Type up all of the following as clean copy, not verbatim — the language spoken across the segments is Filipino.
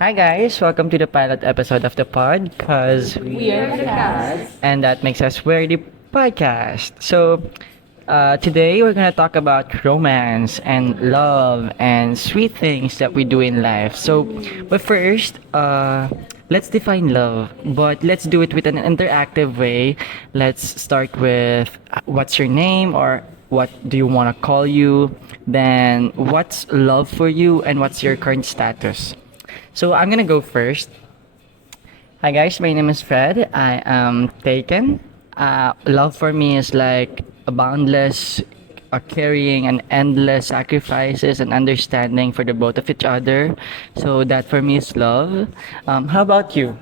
Hi guys, welcome to the pilot episode of the pod because We are the cast. and that makes us We're the podcast. Today we're gonna talk about romance and love and sweet things that we do in life. But first, let's define love, but let's do it with an interactive way. Let's start with what's your name or what do you want to call you? Then what's love for you and what's your current status? So I'm gonna go first. Hi guys, my name is Fred. I am taken. Love for me is like a boundless, carrying and endless sacrifices and understanding for the both of each other. So that for me is love. How about you?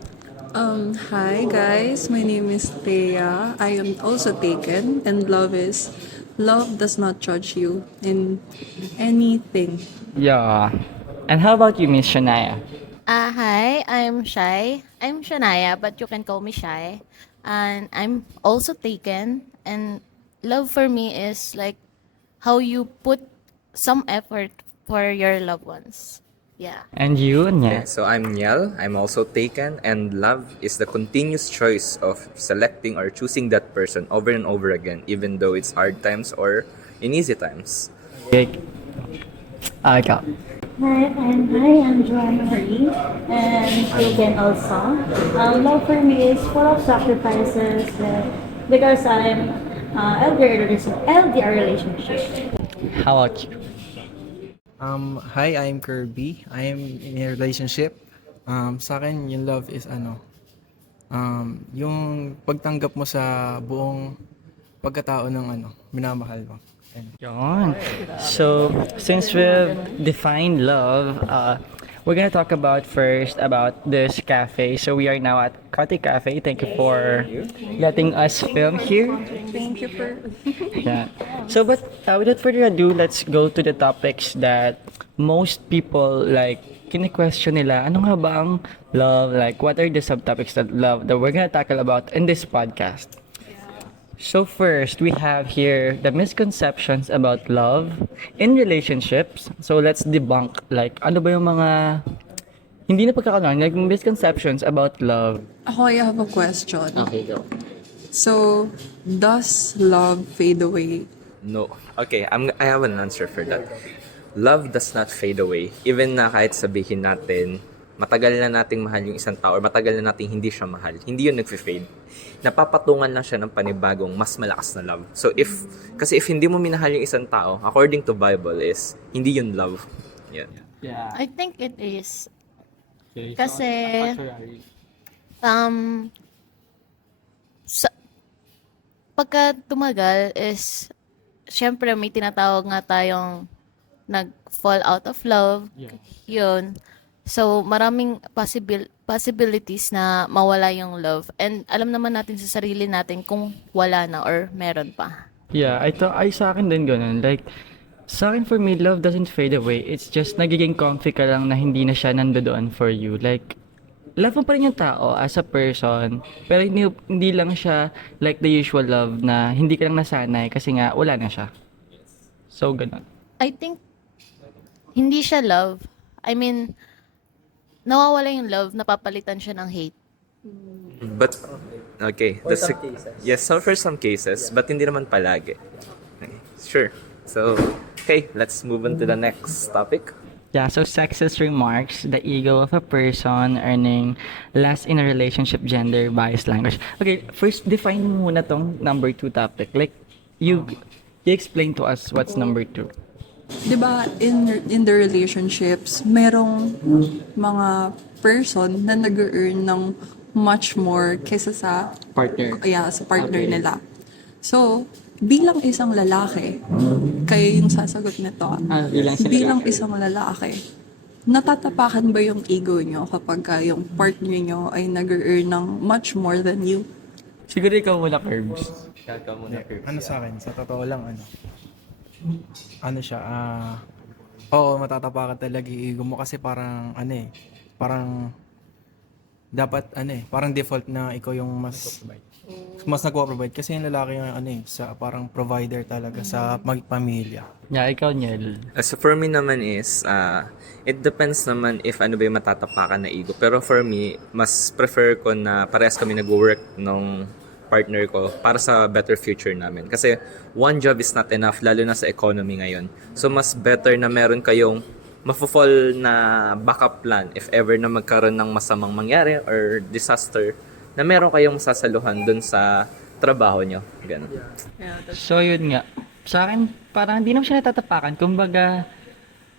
Hi guys, my name is Thea. I am also taken, and love does not judge you in anything. Yeah. And how about you, Miss Shania? Hi, I'm Shy. I'm Shania, but you can call me Shy. And I'm also taken. And love for me is like how you put some effort for your loved ones. Yeah. And you, Okay, Nya? so I'm Niel. I'm also taken, and love is the continuous choice of selecting or choosing that person over and over again, even though it's hard times or in easy times. Okay. Ikaw. Hi, I'm Joanna Marie, and Taken also. Love for me is full of sacrifices because I'm LDR relationship. How about you? Hi, I'm Kirby. I'm in a relationship. Sa akin, yung love is yung pagtanggap mo sa buong pagkatao ng minamahal mo. Ayun. Yun. So, since we've defined love, we're gonna talk about first about this cafe. So we are now at Kati Cafe. Thank you for letting us film here. Thank you for... Yeah. But without further ado, let's go to the topics that most people like kine-question nila. Ano nga ba ang love? Like, what are the subtopics that we're gonna tackle about in this podcast? So first, we have here the misconceptions about love in relationships. So let's debunk like ano ba yung mga hindi na pagkakaroon, like misconceptions about love. Ako, I have a question. Okay, go. So, does love fade away? No. Okay, I have an answer for that. Love does not fade away. Even na kahit sabihin natin, matagal na nating mahal yung isang tao or matagal na nating hindi siya mahal, hindi yun nagfe-fade. Napapatungan lang siya ng panibagong mas malakas na love. So kasi if hindi mo minahal yung isang tao, according to Bible is, hindi yun love. Yeah. Yeah. I think it is. Okay, Kasi, um, sa, pagka tumagal is, syempre may tinatawag nga tayong nag-fall out of love. Yeah. Yun. So, maraming possibilities na mawala yung love. And alam naman natin sa sarili natin kung wala na or meron pa. Yeah, ay sa akin din ganun. Like, sa akin for me, love doesn't fade away. It's just nagiging comfy ka lang na hindi na siya nandoon for you. Like, love mo pa rin yung tao as a person, pero hindi lang siya like the usual love na hindi ka lang nasanay kasi nga wala na siya. So, ganun. I think, hindi siya love. I mean, nawawala yung love, napapalitan siya ng hate. But, okay. Yes, so for some cases, but hindi naman palagi. Okay, sure. So, okay, let's move on to the next topic. Yeah, so sexist remarks, the ego of a person earning less in a relationship, gender, bias, language. Okay, first define mo muna tong number 2 topic. Like, you explain to us what's number 2. Diba, in the relationships, merong mga person na nag-earn ng much more kesa sa Partner. sa partner Okay. nila. So, bilang isang lalaki, kayo yung sasagot nito. Bilang isang lalaki, natatapakan ba yung ego nyo kapag yung partner nyo ay nag-earn ng much more than you? Siguro ikaw muna, Curbs. Ano sa akin, sa totoo lang, oo, matatapakan talaga yung ego mo kasi parang, parang, dapat, parang default na ikaw yung mas mas nagpo-provide kasi yung lalaki yung ano eh, sa parang provider talaga sa pamilya. Yeah, ikaw, Niel. So for me naman is, it depends naman if ano ba yung matatapakan na ego. Pero for me, mas prefer ko na parehas kami nag-work nung partner ko para sa better future namin. Kasi one job is not enough, lalo na sa economy ngayon. So mas better na meron kayong mafo-fall na backup plan if ever na magkaroon ng masamang mangyari or disaster, na meron kayong masasaluhan dun sa trabaho nyo. Ganun. So, yun nga. Sa akin, parang hindi naman siya natatapakan. Kumbaga,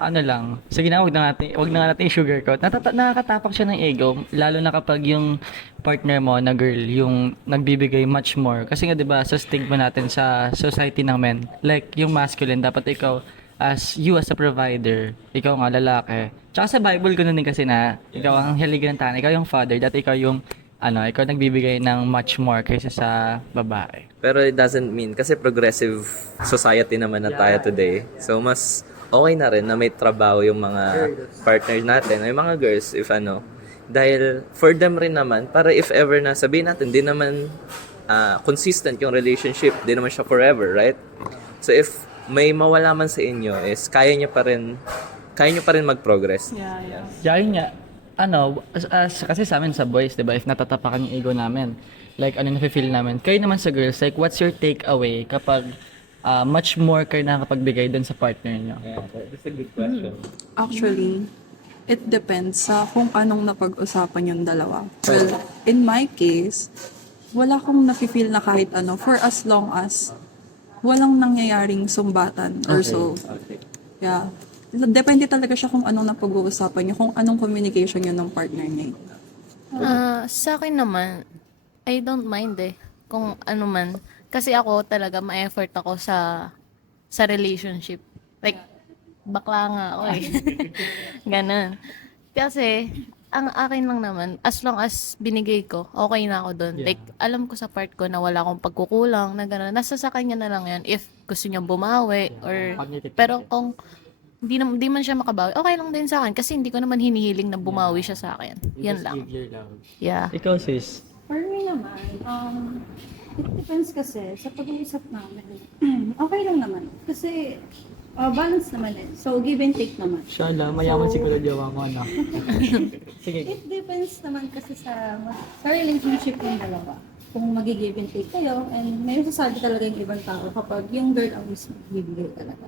ano lang, sige na, wag na nga natin i-sugarcoat. Nakakatapak siya ng ego, lalo na kapag yung partner mo na girl, yung nagbibigay much more. Kasi nga, di ba, sa stigma natin sa society ng men, like, yung masculine, dapat ikaw, as a provider, ikaw nga lalaki. Tsaka sa Bible ko din kasi na, ikaw ang haligantahan, ikaw yung father, dati ikaw yung, ikaw nagbibigay ng much more kaysa sa babae. Pero it doesn't mean, kasi progressive society naman na tayo today. So, mas okay na rin na may trabaho yung mga partners natin, yung mga girls, if ano. Dahil for them rin naman, para if ever na sabihin natin, di naman consistent yung relationship, di naman siya forever, right? So, if may mawala man sa inyo, is kaya nyo pa rin mag-progress. Yeah, yun nga. Kasi sa amin sa boys, di ba, if natatapakan yung ego namin, like, nafe-feel namin. Kayo naman sa girls, like, what's your takeaway kapag much more kayo nakakapagbigay dun sa partner nyo? Yeah, that's a good question. Actually, it depends sa kung anong napag-usapan yung dalawa. Well, in my case, wala akong nafe-feel na kahit ano for as long as walang nangyayaring sumbatan or so. Yeah. Depende talaga siya kung anong napag-uusapan niyo, kung anong communication niyo ng partner niya. Sa akin naman, I don't mind kung ano man. Kasi ako talaga ma-effort ako sa relationship. Like, bakla nga ako Ganun. Kasi, ang akin lang naman, as long as binigay ko, okay na ako doon. Yeah. Like, alam ko sa part ko na wala akong pagkukulang, na gano'n. Nasa sa kanya na lang yan if gusto niya bumawi or... Pero kung di man siya makabawi, okay lang din sa akin kasi hindi ko naman hinihiling na bumawi siya sa akin. Yan lang. Yeah. Ikaw, sis. For me naman, it depends kasi sa pag-uusap namin. Okay lang naman. Kasi balance naman So, give and take naman. Shala, mayaman siguro jowa mo, ano? Sige. It depends naman kasi sa relationship ng dalawa. Kung mag-give and take kayo, and may masasabi talaga yung ibang tao kapag yung girl ang mismo bibigay talaga.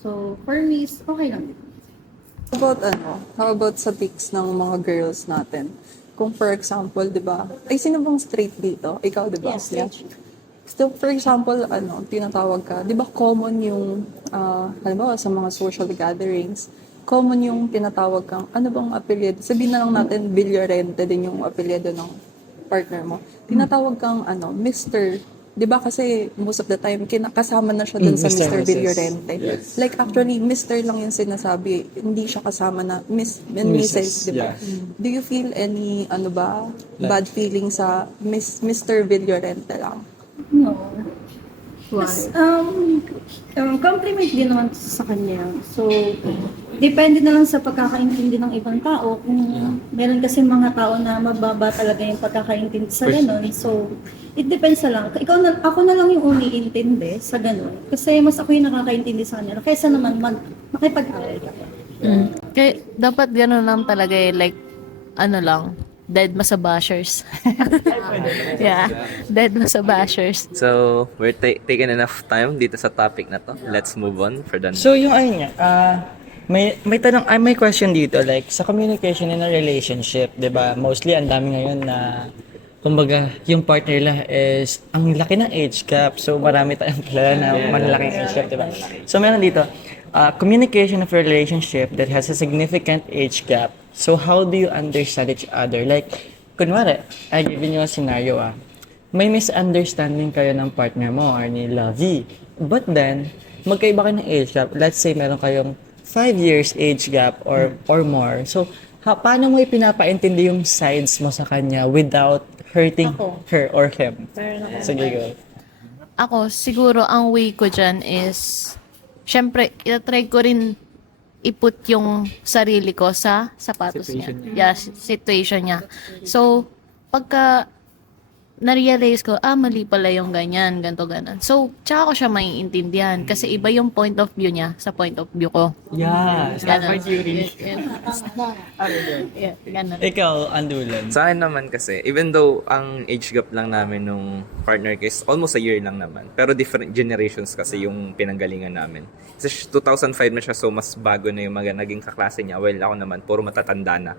So, for me, okay lang. How about sa pics ng mga girls natin? Kung for example, di ba, sino bang straight dito? Ikaw, di ba? Yes, straight. So, for example, tinatawag ka, di ba common yung, halimbawa sa mga social gatherings, common yung tinatawag kang, ano bang apelyido? Sabihin na lang natin, Villorente din yung apelyido ng partner mo. Tinatawag kang, Mr. Di ba kasi most of the time, kasama na siya dun sa Mr. Villorente. Yes. Like actually, Mr. lang yung sinasabi, hindi siya kasama na Miss and Mrs. Di ba? Do you feel any, bad feeling sa Mr. Villorente lang? No. Mas, compliment din naman sa kanya. So, depende na lang sa pagkakaintindi ng ibang tao. Kung meron kasi mga tao na mababa talaga yung pagkakaintindi sa ganun. So, it depends na lang. Ako na lang yung umiintindi sa ganun. Kasi mas ako yung nakakaintindi sa kanila. Kaysa naman makipag-away ka. Kaya dapat gano'n lang talaga like, lang, dead masabashers. Yeah, dead masabashers. So, we're taking enough time dito sa topic na to. Let's move on for the So, yung may may question dito, like, sa communication in a relationship, di ba, mostly ang dami ngayon na, kumbaga, yung partner nila is, ang laki ng age gap, so marami tayong kilala na malalaking age gap, di ba? So, meron dito, communication of a relationship that has a significant age gap. So, how do you understand each other? Like, kunwari, I give you a scenario, may misunderstanding kayo ng partner mo or ni Lovey. But then, magkaiba kayo ng age gap. Let's say, meron kayong 5 years age gap or more. So, paano mo ipinapaintindi yung sides mo sa kanya without hurting her or him? Sige, go. Ako, siguro ang way ko dyan is, syempre, itatry ko rin iput yung sarili ko sa sapatos niya. Yeah, situation niya. So, pagka na-realize ko, mali pala yung ganyan, ganto ganon. So, tsaka ko siya maiintindihan kasi iba yung point of view niya sa point of view ko. Yeah, Ganon. Stanford theory. Yeah, ganon. Ikaw, Andulan. Sa akin naman kasi, even though ang age gap lang namin nung partner ko is almost a year lang naman, pero different generations kasi yung pinanggalingan namin. Kasi 2005 na siya, so mas bago na yung mga naging kaklase niya. Well, ako naman, puro matatanda na.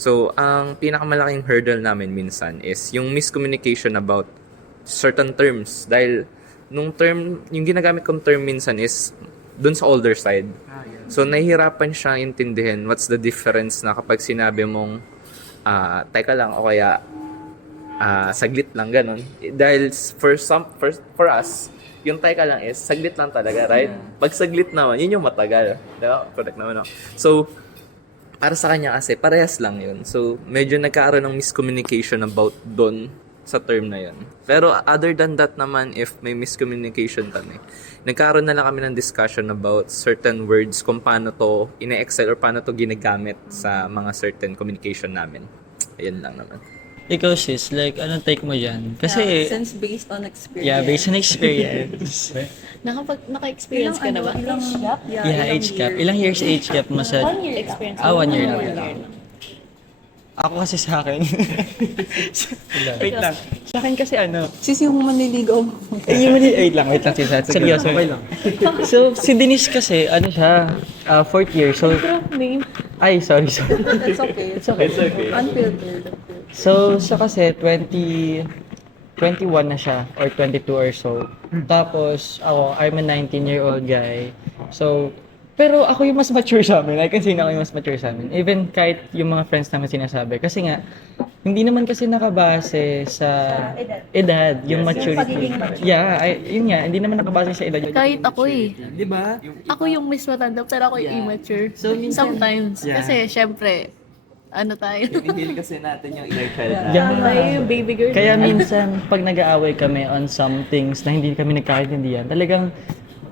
So, ang pinakamalaking hurdle namin minsan is yung miscommunication about certain terms. Dahil nung term, yung ginagamit kong term minsan is dun sa older side. So, nahihirapan siya intindihin what's the difference na kapag sinabi mong teka lang o kaya saglit lang, ganun. Dahil for us, yung teka lang is saglit lang talaga, right? Pag saglit naman, yun yung matagal. Diba? Correct naman, no? So, para sa kanya kasi, parehas lang yun. So, medyo nagkaroon ng miscommunication about doon sa term na yun. Pero other than that naman, if may miscommunication kami, nagkaroon na lang kami ng discussion about certain words kung paano to ine-excel or paano to ginagamit sa mga certain communication namin. Ayun lang naman. Ikaw sis, like, anong take mo dyan? Kasi, Since based on experience. yeah, based on experience. Naka-experience ka na ba? Yeah, age gap. Ilang years age gap mo sa... 1 year experience. 1 year lang. Ako kasi sa akin. Wait lang. Sa akin kasi ano, Sis, yung manliligaw mo. wait lang, sis. Seryoso. Okay lang. So, si Denise kasi, ano siya, 4th year. So, ay, sorry. It's okay. It's okay. Unfiltered. So, siya kasi 21 na siya or 22 or so. Tapos, ako, I'm a 19-year-old guy. So, pero ako yung mas mature sa amin. I can say na ako yung mas mature sa amin. Even kahit yung mga friends namin sinasabi. Kasi nga, hindi naman kasi nakabase sa edad, yung maturity. Yeah, yun nga, hindi naman nakabase sa edad. Kahit ako eh. Di ba? Ako yung mas matanda, pero ako yung immature. So, minsan- Sometimes. Yeah. Kasi, syempre, ano tayo? Hindi kasi natin yung inner child Yeah. baby girl. Kaya minsan, pag nag-aaway kami on some things na hindi kami nagkakaintindihan, talagang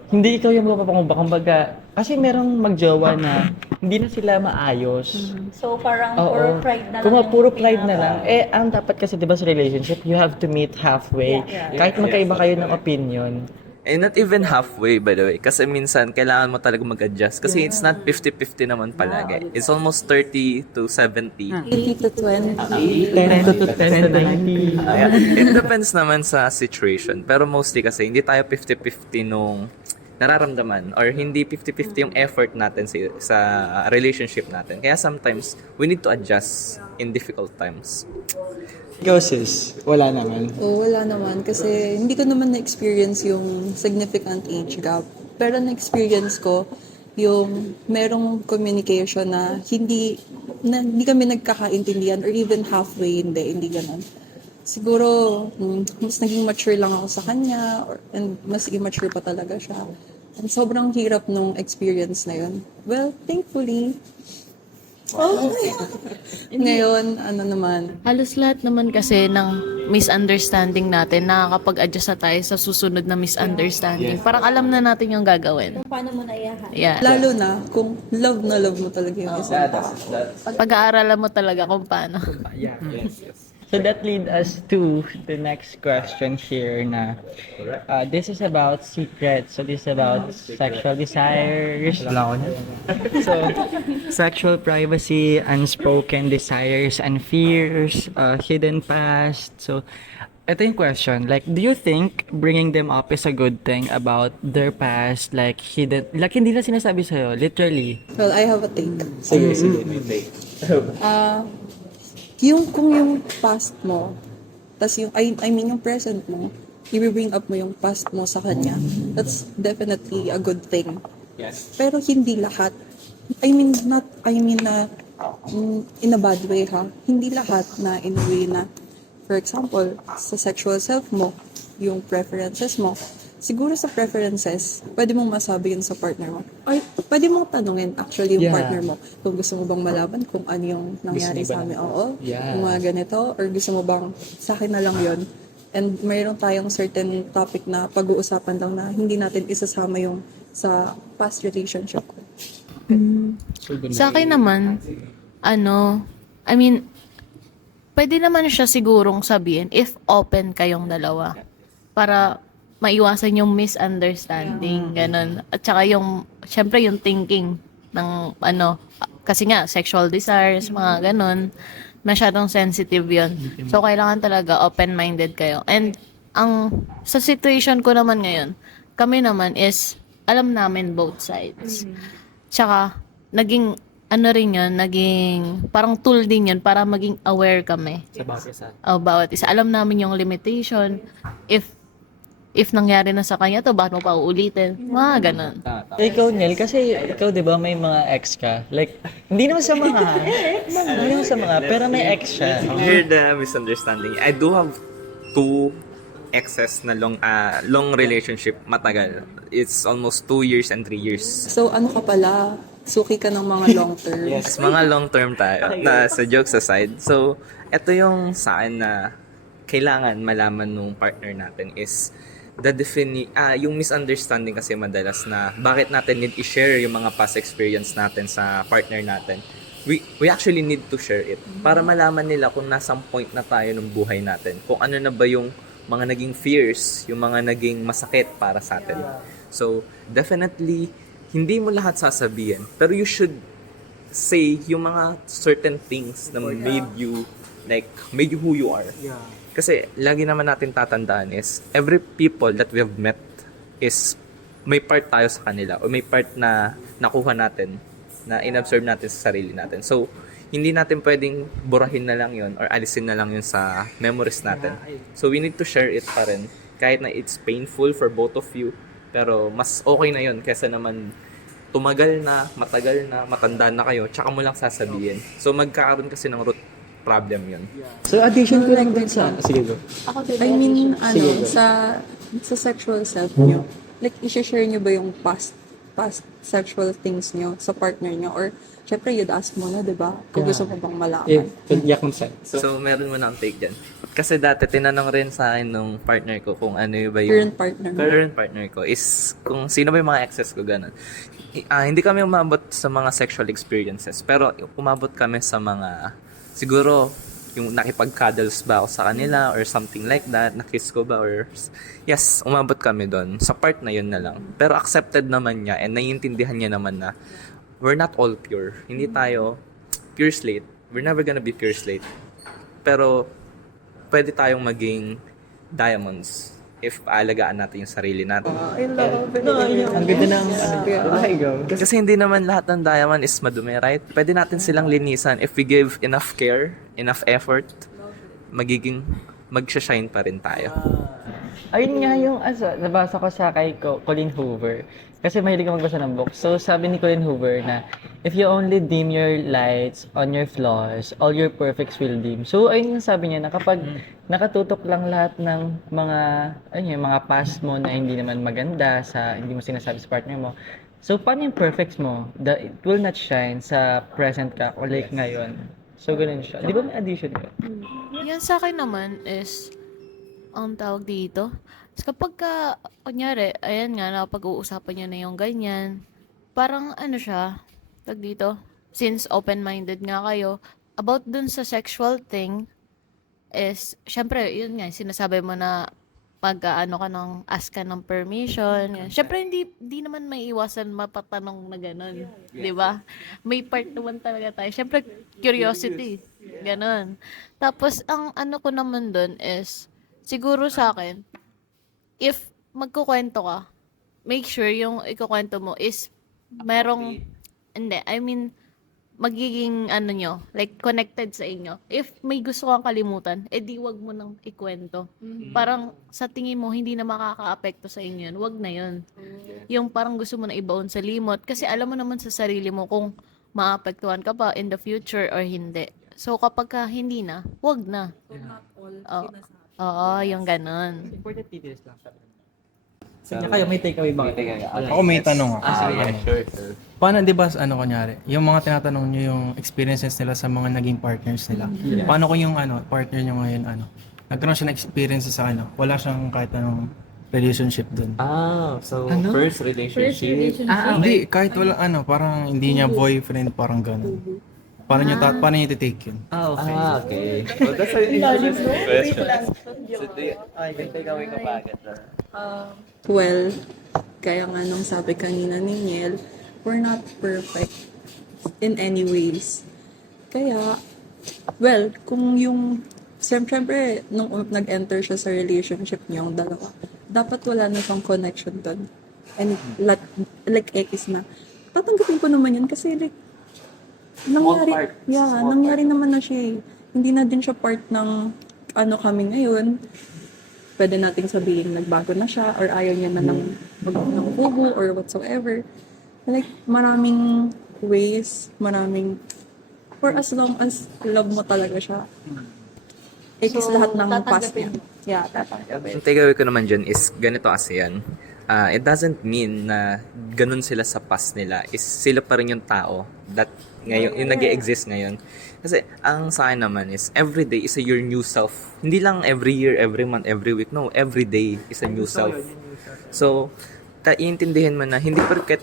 hindi ikaw yung mapapangumba. Kumbaga, kasi merong magjowa na hindi na sila maayos. So, parang Oo. puro pride na lang. Kung yung puro pride na pinaka- lang. Ang dapat kasi, di ba, sa relationship, you have to meet halfway. Kahit magkaiba kayo ng opinion. And not even halfway, by the way. Kasi minsan, kailangan mo talaga mag-adjust. Kasi it's not 50-50 naman palagi. It's almost 30 to 70. 80 to 20. 10 to 90. It depends naman sa situation. Pero mostly kasi, hindi tayo 50-50 nung nararamdaman or hindi 50-50 yung effort natin sa relationship natin. Kaya sometimes, we need to adjust in difficult times. Ikaw sis, wala naman. Wala naman. Kasi hindi ko naman na-experience yung significant age gap. Pero na-experience ko yung merong communication na hindi kami nagkakaintindihan or even halfway, hindi ganun. Siguro, mas naging mature lang ako sa kanya and mas immature pa talaga siya. And sobrang hirap nung experience na yun. Well, thankfully, ngayon, ano naman, Halos lahat naman kasi ng misunderstanding natin, nakakapag-adjust na tayo sa susunod na misunderstanding. Parang alam na natin yung gagawin. Kung paano mo naiyahan. Yeah. lalo na kung love na love mo talaga yung isang tao. Pag-aaralan mo talaga kung paano. So that leads us to the next question here na this is about secrets. So this is about sexual desires. So sexual privacy, unspoken desires and fears, hidden past. So ito yung question, like, do you think bringing them up is a good thing about their past, like hidden, like hindi na sinasabi sa'yo, literally? Well, I have a take. Sige. Kung yung past mo, tas yung, I mean yung present mo, i-bring up mo yung past mo sa kanya, that's definitely a good thing. Yes. Pero hindi lahat. I mean na in a bad way ha. Hindi lahat na in a way na, for example, sa sexual self mo, yung preferences mo, siguro sa preferences, pwede mong masabi yun sa partner mo. Or pwede mong tanungin actually yung Yeah. partner mo kung gusto mo bang malaman kung ano yung nangyari sa amin. Oo, Yeah. yung mga ganito. Or gusto mo bang sa akin na lang yun. And mayroon tayong certain topic na pag-uusapan lang na hindi natin isasama yung sa past relationship ko. Sa akin naman, I mean, pwede naman siya sigurong sabihin if open kayong dalawa. Para maiwasan yung misunderstanding, ganun. At saka yung, syempre yung thinking ng ano, kasi nga, sexual desires, mga ganun, masyadong sensitive yun. So, kailangan talaga open-minded kayo. And, sa situation ko naman ngayon, kami naman is, alam namin both sides. Tsaka, naging, ano rin yun, naging, parang tool din yun para maging aware kami. Sa bawat isa. Bawat isa. Alam namin yung limitation. If nangyari na sa kanya to, bakit mo pa uulitin? Mga ganun. Ikaw, Nel, kasi ikaw, di ba, may mga ex ka? Like, hindi naman sa mga, hindi naman sa mga, pero may ex siya. Hear the misunderstanding. I do have 2 exes na long relationship, matagal. It's almost 2 years and 3 years. So ano ka pala? Suki ka ng mga long term. Yes, mga long term tayo. Na sa jokes aside. So, ito yung sa akin na kailangan malaman nung partner natin is yung misunderstanding kasi madalas na bakit natin need i-share yung mga past experience natin sa partner natin. We actually need to share it para malaman nila kung nasang point na tayo ng buhay natin. Kung ano na ba yung mga naging fears, yung mga naging masakit para sa atin. So, definitely, hindi mo lahat sasabihin. Pero you should say yung mga certain things na made you who you are. Kasi lagi naman natin tatandaan is every people that we have met is may part tayo sa kanila o may part na nakuha natin na inabsorb natin sa sarili natin. So, hindi natin pwedeng burahin na lang yun or alisin na lang yun sa memories natin. So, we need to share it pa rin. Kahit na it's painful for both of you, pero mas okay na yun kaysa naman tumagal na, matagal na, matanda na kayo, tsaka mo lang sasabihin. So, magkakaroon kasi ng root problem yun. So, addition ko lang din sa, sige bro. I mean, sa sexual self nyo, like, i-share nyo ba yung past sexual things nyo sa partner nyo? Or, syempre, you'd ask mo na, di ba? Kung gusto mo bang malaman. Yeah, consent. So, meron mo na ang take dyan. Kasi dati, tinanong rin sa akin nung partner ko kung ano ba yung current partner ko is kung sino ba yung mga exes ko, gano'n. Hindi kami umabot sa mga sexual experiences, pero umabot kami sa mga, siguro, yung nakipag-cuddles ba ako sa kanila or something like that, nakiss ko ba or yes, umabot kami doon. Sa part na yun na lang. Pero accepted naman niya and naiintindihan niya naman na we're not all pure. Hindi tayo pure slate. We're never gonna be pure slate. Pero pwede tayong maging diamonds if aalagaan natin yung sarili natin. I love it. Ang ganda ng, Kasi hindi naman lahat ng diamond is madumi, right? Pwede natin silang linisan if we give enough care, enough effort, magsha-shine pa rin tayo. ayun nga yung, nabasa ko sa kay Colin Hoover. Kasi mahilig ako magbasa ng book. So, sabi ni Colin Hoover na, if you only dim your lights on your flaws, all your perfects will dim. So, ayun yung sabi niya na kapag nakatutok lang lahat ng mga, mga past mo na hindi naman maganda hindi mo sinasabi sa partner mo. So, paano yung perfects mo? It will not shine sa present ka o like ngayon. So, ganun siya. Di ba may addition ka? Yan sa akin naman is, ang tawag dito, kapag kunyari, ayan nga, napag-uusapan nyo na yung ganyan, parang siya, tawag dito, since open-minded nga kayo, about dun sa sexual thing, is, syempre, yun nga, sinasabi mo na, ka ng ask ka ng permission. Yan. Syempre, hindi naman may iwasan mapatanong na gano'n. Di ba? May part naman talaga tayo. Syempre, curiosity. Gano'n. Tapos, ang ko naman dun is, siguro sa akin, if magkukwento ka, make sure yung ikukwento mo is magiging like connected sa inyo. If may gusto kang kalimutan, di wag mo nang ikwento. Parang sa tingin mo, hindi na makaka-apekto sa inyo yun, wag na yun. Yung parang gusto mo na ibaon sa limot, kasi alam mo naman sa sarili mo kung maapektuhan ka pa in the future or hindi. So kapag hindi na, wag na. Oo, yung ganon. Important details lang siya. Kayo, may takeaway ba? Ako may tanong ako. Sure. Paano, di ba, kunyari, yung mga tinatanong nyo yung experiences nila sa mga naging partners nila. Paano kung yung partner nyo ngayon, nagkaroon siya ng experiences sa wala siyang kahit anong relationship dun. So first relationship. Hindi, kahit wala parang hindi niya boyfriend, parang gano'n. paano niyo i-take yun? Okay. Okay. Well, that's an interesting question. So, ay, takeaway ko ba agad? Well, kaya nga nung sabi kanina ni Niel, we're not perfect in any ways. Kaya, well, kung yung, siyempre, nung nag-enter siya sa relationship niyo, yung dalawa, dapat wala na siyang connection doon. And like X na, tatanggapin ko naman yun kasi like, nangyari naman na siya eh. Hindi na din siya part ng ano kami ngayon. Pwede nating sabihin nagbago na siya or ayaw niya na ng fugu or whatsoever. Like, maraming ways, for as long as love mo talaga siya. X lahat ng past niya. Yeah, tatanggapin. Yung takeaway ko naman dyan is ganito kasi yan. It doesn't mean na ganun sila sa past nila. Is sila pa rin yung tao that ngayon, yung nag-exist ngayon. Kasi ang sa akin naman is every day is your new self. Hindi lang every year, every month, every week. No, every day is a new self. So, iintindihin mo na hindi porket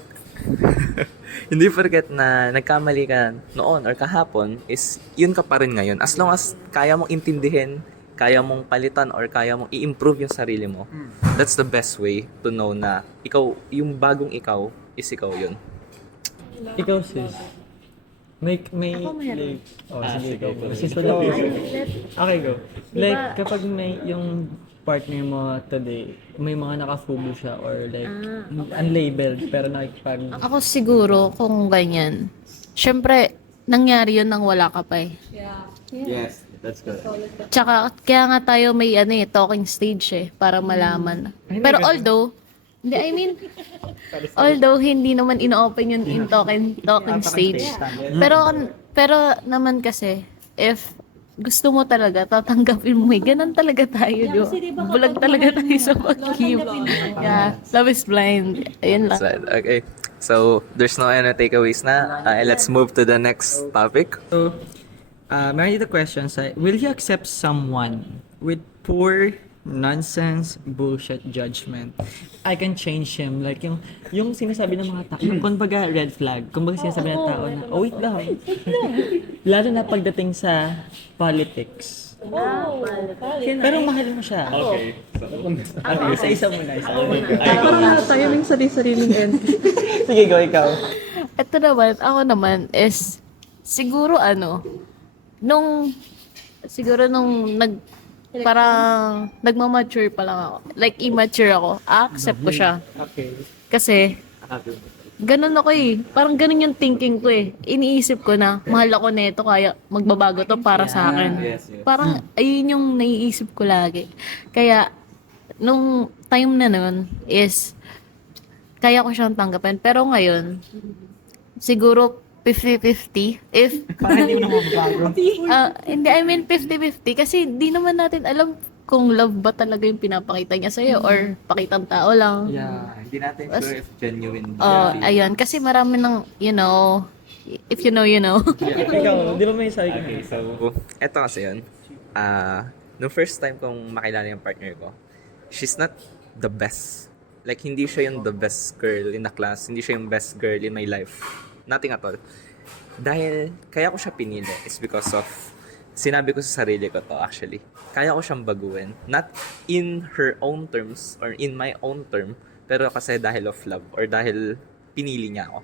hindi porket na nagkamali ka noon or kahapon is yun ka pa rin ngayon. As long as kaya mong intindihin, kaya mong palitan or kaya mong i-improve yung sarili mo, that's the best way to know na ikaw, yung bagong ikaw is ikaw yun. Ikaw, sis. May, like, sige, go. Sis, wala ko. Okay, go. Like, kapag may yung partner mo today, may mga naka-fubu siya or like, unlabeled, pero nakikipag... Ako siguro kung ganyan. Syempre, nangyari yun nang wala ka pa eh. Yes, that's good. Tsaka, kaya nga tayo may talking stage eh, para malaman. Pero although hindi naman ino-open yun in talking stage. Pero naman kasi, if gusto mo talaga, tatanggapin mo eh. Ganun talaga tayo, jo. Bulag talaga tayo sa pag-keep. Yeah, love is blind. Ayun lang. Okay. So, there's no any takeaways na. Let's move to the next topic. So, meron dito question sa, will you accept someone with poor nonsense bullshit judgment? I can change him. Like, yung sinasabi ng mga tao, yung kumbaga red flag, kumbaga sinasabi ng tao na, oh, wait lang. Lalo na pagdating sa politics. Pero mahal mo siya. Okay. Isa-isa muna. Parang tayo ng sarili-sariling end. Sige, go ikaw. Ito naman, ako naman is, siguro nung parang nagmamature pa lang ako. Like, immature ako. Accept ko siya. Okay. Kasi, ganun ako eh. Parang ganun yung thinking ko eh. Iniisip ko na, mahal ako neto, kaya magbabago to para sa akin. Parang, ayun yung naiisip ko lagi. Kaya, nung time na nun is, kaya ko siyang tanggapin. Pero ngayon, siguro, 50-50. If, Parang hindi mo na mababago. hindi, I mean 50-50 kasi di naman natin alam kung love ba talaga yung pinapakita niya sa'yo or pakitang tao lang. Yeah. Hindi natin sure if genuine. Ayun. Kasi marami ng, if you know, you know. Ikaw, di ba may sabi ka? Okay, so, eto kasi yun. Nung first time kong makilala yung partner ko, she's not the best. Like, hindi siya yung the best girl in the class. Hindi siya yung best girl in my life. Nothing at all. Dahil, kaya ko siya pinili is because of, sinabi ko sa sarili ko to actually. Kaya ko siyang baguhin. Not in her own terms or in my own term, pero kasi dahil of love or dahil pinili niya ako.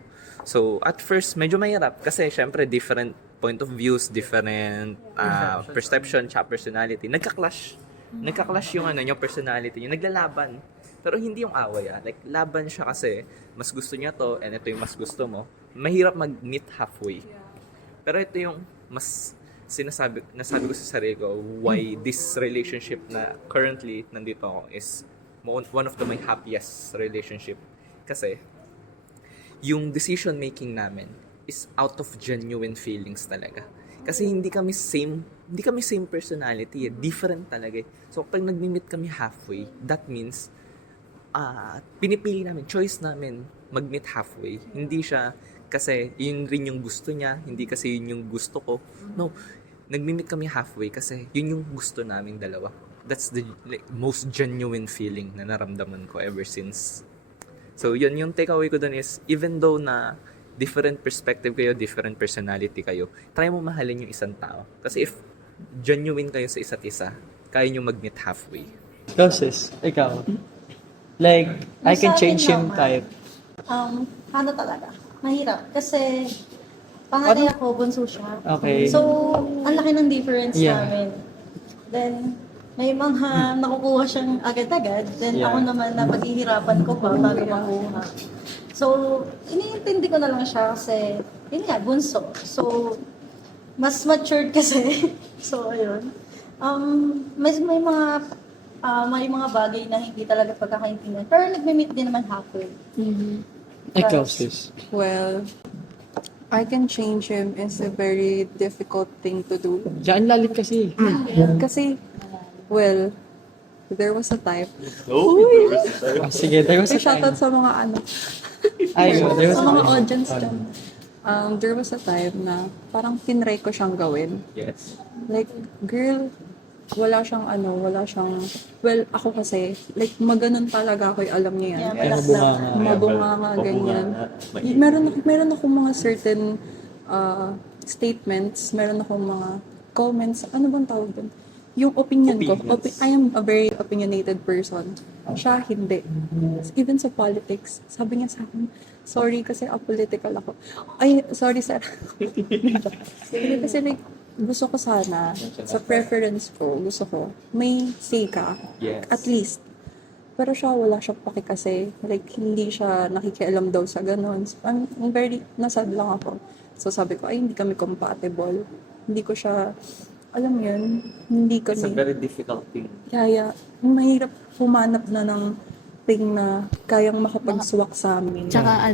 So, at first, medyo mahirap kasi syempre different point of views, different perception, tsaka personality. Nagka-clash yung yung personality niya. Naglalaban. Pero hindi yung away Like, laban siya kasi mas gusto niya to and ito yung mas gusto mo. Mahirap mag-meet halfway. Pero ito yung mas nasabi ko sa sarili ko why this relationship na currently nandito ako is one of my happiest relationship. Kasi yung decision making namin is out of genuine feelings talaga. Kasi hindi kami same personality different talaga So pag nagmi-meet kami halfway, that means pinipili namin, choice namin mag-meet halfway. Hindi siya kasi yun rin yung gusto niya, hindi kasi yun yung gusto ko. No, nagmi-meet kami halfway kasi yun yung gusto namin dalawa. That's the most genuine feeling na naramdaman ko ever since. So yun yung takeaway ko dun is, even though na different perspective kayo, different personality kayo, try mo mahalin yung isang tao. Kasi if genuine kayo sa isa't isa, kaya nyo mag-meet halfway. Ikaw, sis. Ikaw. Like, I can Sa akin change him naman, type. Ano talaga? Mahirap. Kasi, panganay ako, bunso siya. Okay. So, ang laki ng difference Yeah. namin. Then, may mga nakukuha siyang agad-agad. Then, Yeah. ako naman na paghihirapan ko pa bago makuha. So, iniintindi ko na lang siya kasi, yun nga, bunso. So, mas matured kasi. So, ayun. May mga bagay na hindi talaga pagkakaintindihan. Pero nagme-meet din naman halfway. Ikaw, sis. Well, I can change him is a very difficult thing to do. Diyan lalit kasi. Kasi, well, there was a time. Ah, sige, there was a May shoutout time. sa mga ano, Ay, there was sa a mga time. audience dyan. There was a time na parang tinry ko siyang gawin. Yes. Like, girl, wala siyang, well, ako kasi, like, maganon talaga ako, alam niya yan. Yeah, malaksak. Mabunganga, ganyan. Meron akong mga certain statements, meron akong mga comments, ano bang tawag doon? Yung opinion ko, I am a very opinionated person. Siya, hindi. Even sa politics, sabi niya sa akin, sorry kasi apolitical ako. Ay, sorry sir. Hindi, kasi like, gusto ko sana, sa preference ko, gusto ko, may say ka. Yes. At least. Pero siya, wala siyang paki kasi, like, hindi siya nakikialam daw sa ganon. So, I'm very, nasad lang ako. So, sabi ko, ay, hindi kami compatible. Hindi ko siya, alam mo yun, hindi It's a kami, very difficult thing. kaya, mahirap humanap na ng thing na kayang makapag-swak sa amin. Tsaka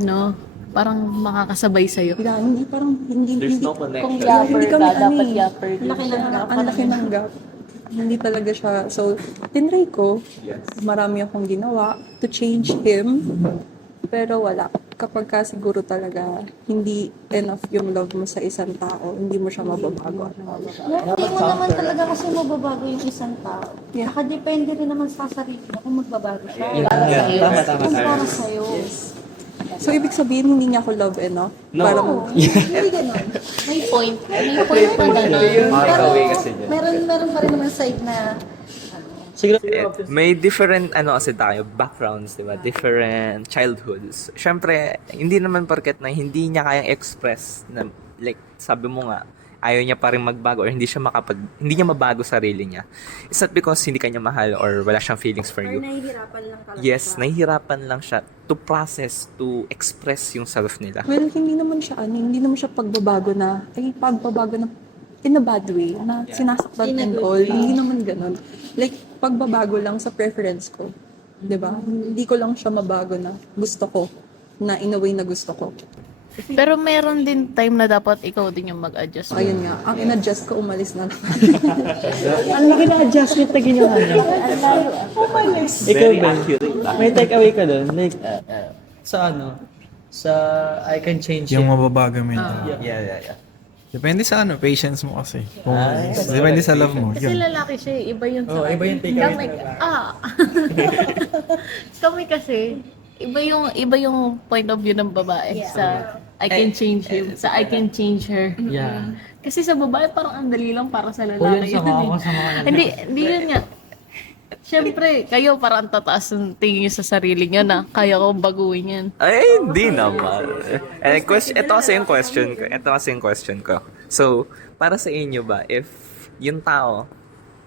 parang makakasabay sa'yo. Hindi, parang, hindi, There's hindi, no connection. Kung yapper ka, dapat eh. yapper din Laki siya. ang laki ng gap. Hindi talaga siya. So, tinry ko. Yes. Marami akong ginawa to change him. Pero wala. Kapag ka siguro talaga hindi enough yung love mo sa isang tao, hindi mo siya mababago. Hindi mo naman talaga kasi mababago yung isang tao. Yeah. Nakadepende rin naman sa sarili mo kung magbabago siya. Tama. Kung para sa'yo. So, ibig sabihin, hindi niya ako love enough? No. Parang, Hindi ganun. May point. May point pa ganun. Pero away kasi dyan. meron pa rin naman side na Siguro, May different kasi tayo, backgrounds, di ba? Different childhoods. Siyempre, hindi naman porket na hindi niya kayang express na, like, sabi mo nga, ayaw niya pa rin magbago or hindi niya mabago sarili niya. It's not because hindi kanya mahal or wala siyang feelings for you. nahihirapan lang talaga. Yes, nahihirapan lang siya to process, to express yung self nila. well, hindi naman siya pagbabago na, pagbabago na in a bad way, na sinasaktan and all. Hindi naman ganun. Like, pagbabago lang sa preference ko. 'Di ba? Hindi ko lang siya mabago na gusto ko. Na in a way na gusto ko. Pero meron din time na dapat ikaw din yung mag-adjust. So, ayun nga. Ang in-adjust ko, umalis na naman. ang laki na adjustment na ginawa niya. Ikaw, Ben, may take away ka doon? Like, sa sa I can change Yung him. mababago mental. Yeah. Depende sa patience mo kasi. Depende sa love mo. Kasi Yun. lalaki siya, iba yun sa Iba yung take away. Kami kasi, iba yung point of view ng babae sa I can change him, sa I can change her. Yeah. Kasi sa babae parang ang dali lang para sa O lalaki. yun, sama. Hindi yun nga. Siyempre, kayo parang tataas ang tingin niyo sa sarili niyo na kaya kong baguhin yan. Ay, hindi naman. Ito kasi yung question ko. So, para sa inyo ba, if yung tao,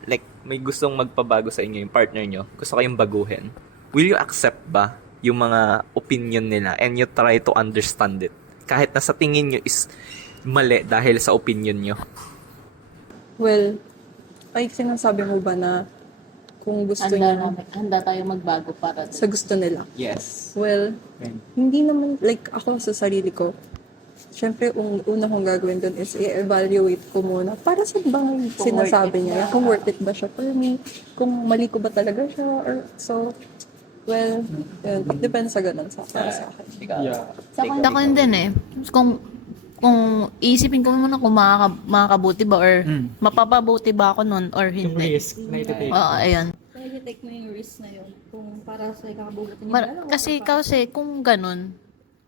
like, may gustong magpabago sa inyo, yung partner nyo, gusto kayong baguhin, will you accept ba yung mga opinion nila and you try to understand it? Kahit na sa tingin nyo is mali dahil sa opinion nyo. Well, ay sinasabi mo ba na kung gusto niya Handa tayo magbago para sa gusto nila? Yes. Well, hindi naman, like ako sa sarili ko, syempre, una kong gagawin doon is i-evaluate ko muna para sa ba yung sinasabi niya, kung worth it ba siya for me, kung mali ko ba talaga siya, or so, well, yun, it depends sa ganun para sa akin. Yeah. Sa akin din eh. Kung isipin ko muna kung makakabuti ba or mapapabuti ba ako nun or Yung hindi. risk na iti-take. Oo, ayun. Kaya take mo yung risk na yun kung para sa ikabubuti niya. Kasi kung ganun,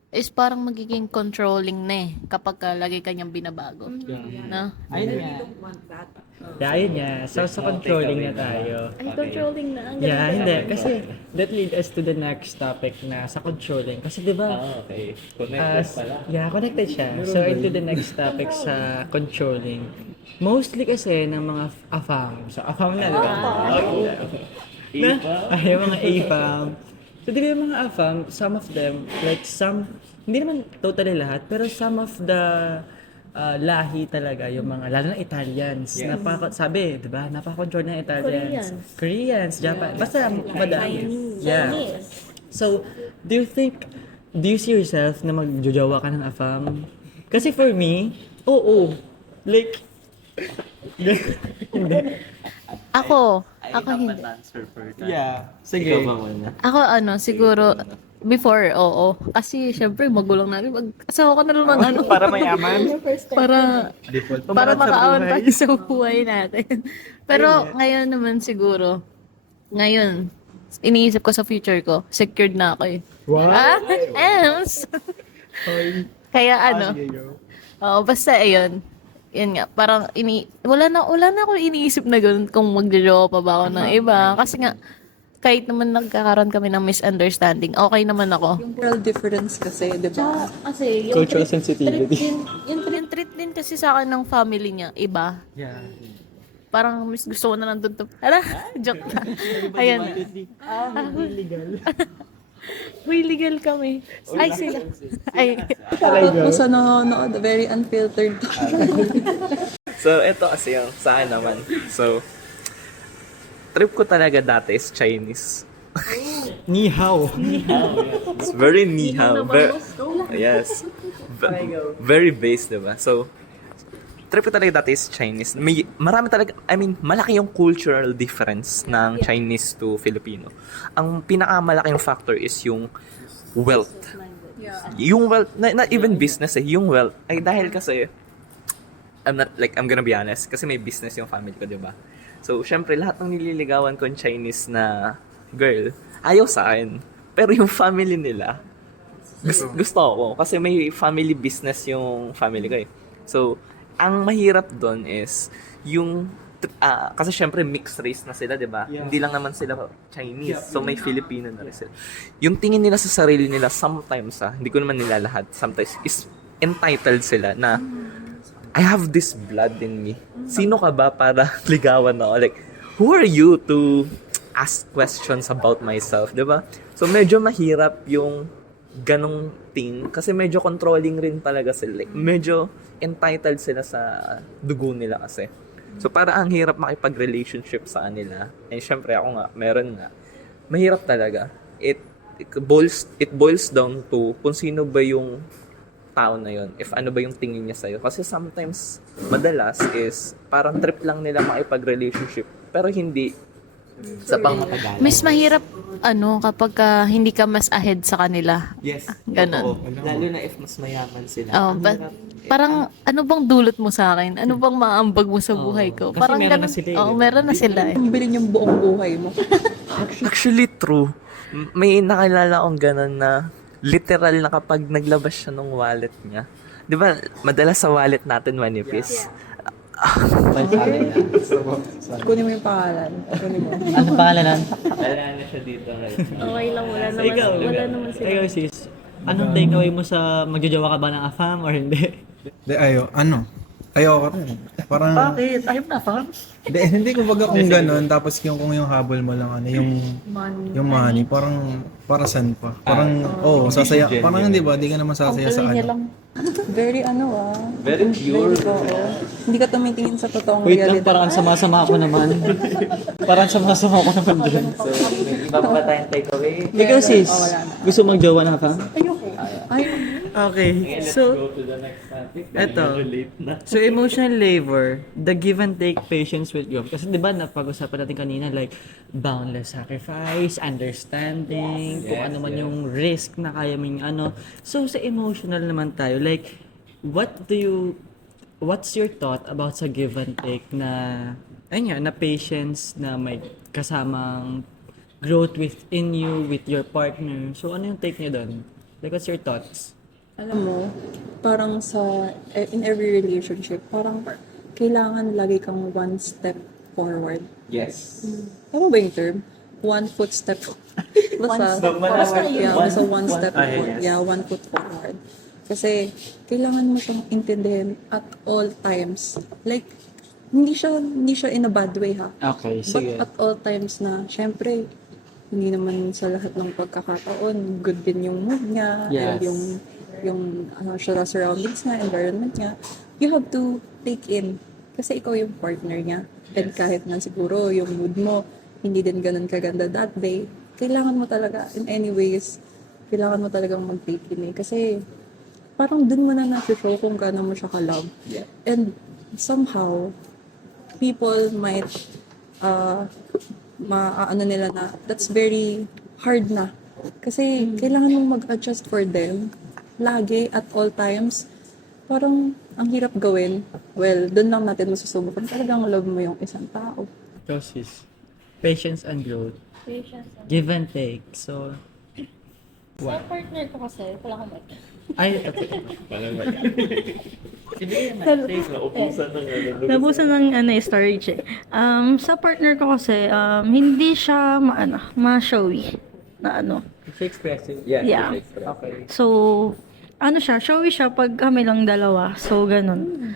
is parang magiging controlling na eh kapag lagi kanyang binabago. No? Ayun nga. Yeah, ayun nga. So, sa controlling na tayo. Ay, controlling na. Ang Yeah, hindi. Kasi, that lead us to the next topic na sa controlling. Kasi, di ba, Okay. yeah, connected siya. So, into the next topic sa controlling. Mostly kasi ng mga AFAM. So, AFAM na, di ba? Na, ay, yung mga AFAM. So, di ba yung mga AFAM, some of them, like some, hindi naman totally lahat, pero some of the lahi talaga, yung mga, lalo na Italians, sabi, di ba, napaka-control ng Italians. Koreans, Japan, basta madami. Yeah. So, do you see yourself na magjojowa ka ng AFAM? Kasi for me, oo. Like, hindi. Ako hindi. Yeah. Sige. Ako siguro before, oo. Kasi syempre magulang natin asawa ko na naman Para mayaman? para makaon tayo sa buhay natin. Pero ngayon naman siguro, iniisip ko sa future ko, secured na ako eh. Wow. Ems! Kaya oo, basta ayun. Yun nga, parang wala na ako iniisip na gano'n kung magjojowa pa ba ako ng iba. Kasi nga, kahit naman nagkakaroon kami ng misunderstanding, okay naman ako. Yung world difference kasi, di ba? Kasi yung Cultural sensitivity. Yung treat din kasi sa akin ng family niya, iba. Yeah. Parang mas gusto ko na nandun to. Joke na. Ayan. Illegal. Uy, legal kami. Ay, sila. Ay. Shoutout mo sa nanonood, very unfiltered. So, ito kasi yung sa akin naman. So, trip ko talaga dati is Chinese. Ni hao. It's very nihao. Yes. Very base, diba? So, trip ko talaga dati is Chinese. Marami talaga, malaki yung cultural difference ng Chinese to Filipino. Ang pinakamalaking factor is yung wealth. Yung wealth, not even business yung wealth. Ay, dahil kasi, I'm gonna be honest, kasi may business yung family ko, diba? So, syempre, lahat ng nililigawan ko yung Chinese na girl, ayaw sa akin. Pero yung family nila, gusto ko. Kasi may family business yung family ko eh. So, ang mahirap doon is yung kasi syempre mixed race na sila, 'di ba? Hindi lang naman sila Chinese. So may Filipino na rin sila. Yung tingin nila sa sarili nila sometimes, hindi ko naman nila lahat, sometimes is entitled sila na I have this blood in me. Sino ka ba para ligawan ako? Like, who are you to ask questions about myself, 'di ba? So medyo mahirap yung ganong thing kasi medyo controlling rin talaga sila. Like, medyo entitled sila sa dugo nila kasi. So, para ang hirap makipag-relationship sa kanila. And syempre, ako nga, meron nga. Mahirap talaga. It boils down to kung sino ba yung tao na yon, if ano ba yung tingin niya sa'yo. Kasi sometimes, madalas is parang trip lang nila makipag-relationship pero hindi sa pangmatagalan. Mas mahirap, kapag hindi ka mas ahead sa kanila. Yes. Ganon. Lalo na if mas mayaman sila. Oh, but parang ano bang dulot mo sa akin? Ano bang maambag mo sa buhay ko? Kasi Parang meron na ganun. sila eh, Oo, di ba? meron na sila eh. Bilhin yung buong buhay mo. Actually, true. May nakilala akong ganun na literal na kapag naglabas siya ng wallet niya. Di ba, madalas sa wallet natin manipis. Kunin mo yung pangalan. Kunin mo. Ano pangalanan? Wala na siya dito. Okay lang, wala naman sila. Ikaw sis, anong takeaway mo sa magjojowa ka ba ng AFAM or hindi? Ayoko rin. Parang, Bakit? Ayaw na AFAM? hindi kumbaga kung ganun, tapos kung yung habol mo lang, yung money, parang, para saan pa? Parang, sasaya, parang hindi ba, hindi ka naman sasaya sa Very Very pure. Hindi ka tumitingin sa totoong Wait lang, realidad. parang sama-sama ako naman. Parang sama-sama ako naman dun. So, may iba pa ba tayong takeaway? Ikaw sis, wala na. gusto magjowa ng AFAM? Ay, Okay, so, to the next topic. eto. So, emotional labor, the give and take patience with God. Kasi di ba napag-usapan natin kanina, like, boundless sacrifice, understanding, kung ano man yung risk na kaya mong So, sa emotional naman tayo, like, what's your thought about sa give and take na, na patience na may kasamang growth within you, with your partner. So, ano yung take niyo doon? Like, what's your thoughts? Alam mo, parang in every relationship, parang kailangan lagi kang one step forward. Yes. Tama ba yung term? One foot step. Basta one step forward. Yeah, one foot forward. Kasi, kailangan mo siyang intindihin at all times. Like, hindi siya in a bad way ha. Okay, But sige. at all times na, syempre, hindi naman sa lahat ng pagkakataon, good din yung mood niya, and Yes. yung surroundings niya, environment niya. You have to take in. Kasi ikaw yung partner niya. And kahit na siguro yung mood mo, hindi din ganun kaganda that day, kailangan mo talaga, in any ways, kailangan mo talagang mag-take in eh. Kasi, parang dun mo na na-show kung gaano mo siya ka-love. And somehow, people might maaano nila na that's very hard na. Kasi kailangan mong mag-adjust for them lagi at all times. Parang ang hirap gawin. Well, doon lang natin masusubukan. Talagang love mo yung isang tao. Process. Patience and growth. Patience. Give and take. So, Sa partner ko kasi, wala kang ay, okay. Nabusan ng storage eh. Sa partner ko kasi, hindi siya ma-showy na ano. It's expressive. Yeah. Okay. So, showy siya pag kami lang dalawa. So, ganun.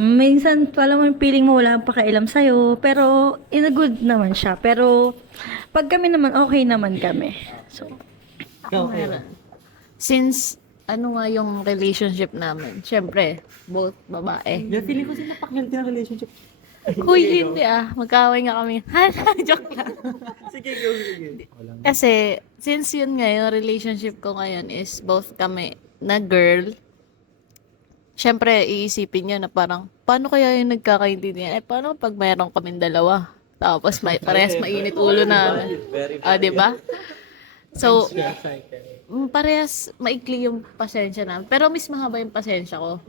Minsan, alam mo, feeling mo wala pakialam sa'yo, pero in a good naman siya. Pero, pag kami naman, okay naman kami. So, Since ano nga yung relationship namin, syempre, both babae. Feeling ko sila pakilti ng relationship. Kuy, hindi magkaaway nga kami. Joke lang. Sige, go. Sige. Kasi, since yun nga, yung relationship ko ngayon is both kami na girl, syempre, iisipin niya na parang, paano kaya yung nagkakaintindihan? Paano pag mayroon kaming dalawa? Tapos, parehas mainit ulo namin. Di ba? So, parehas maikli yung pasensya namin. Pero mas mahaba yung pasensya ko.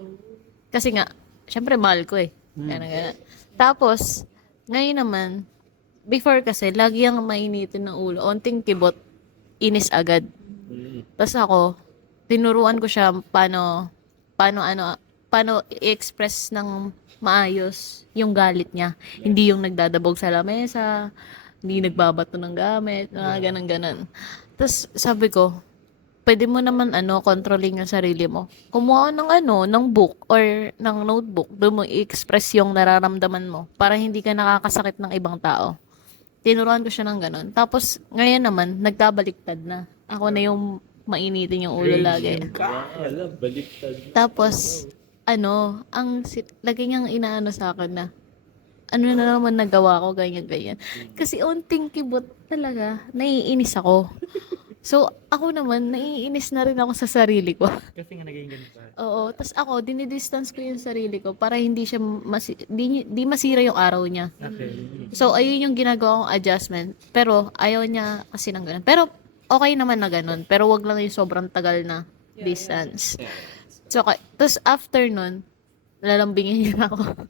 Kasi nga, syempre, mahal ko eh. Ganun. Tapos, ngayon naman, before kasi, lagi ang mainitin ng ulo. Onting kibot, inis agad. Tapos ako, tinuruan ko siya paano i-express ng maayos yung galit niya. Hindi yung nagdadabog sa lamesa, hindi nagbabato ng gamit, mga ganun-ganun. Tapos sabi ko, pwede mo naman controlling yung sarili mo. Kumuha ng book or ng notebook, doon mo i-express yung nararamdaman mo para hindi ka nakakasakit ng ibang tao. Tinuruan ko siya ng ganun. Tapos ngayon naman, nagkabaliktad na. Ako na yung mainitin yung ulo lagi. Tapos, lagi niyang inaano sa akin na, ano na naman nagawa ko, ganyan. Kasi unting kibot talaga, naiinis ako. So, ako naman, naiinis na rin ako sa sarili ko. Kasi nga naging ganito. Oo, tas ako, dinidistance ko yung sarili ko para hindi siya, di masira yung araw niya. Okay. So, ayun yung ginagawa kong adjustment. Pero, ayaw niya kasi ng ganun. Pero, okay naman na ganun. Pero, wag lang yung sobrang tagal na distance. So, tapos after nun, lalambingin niya ako.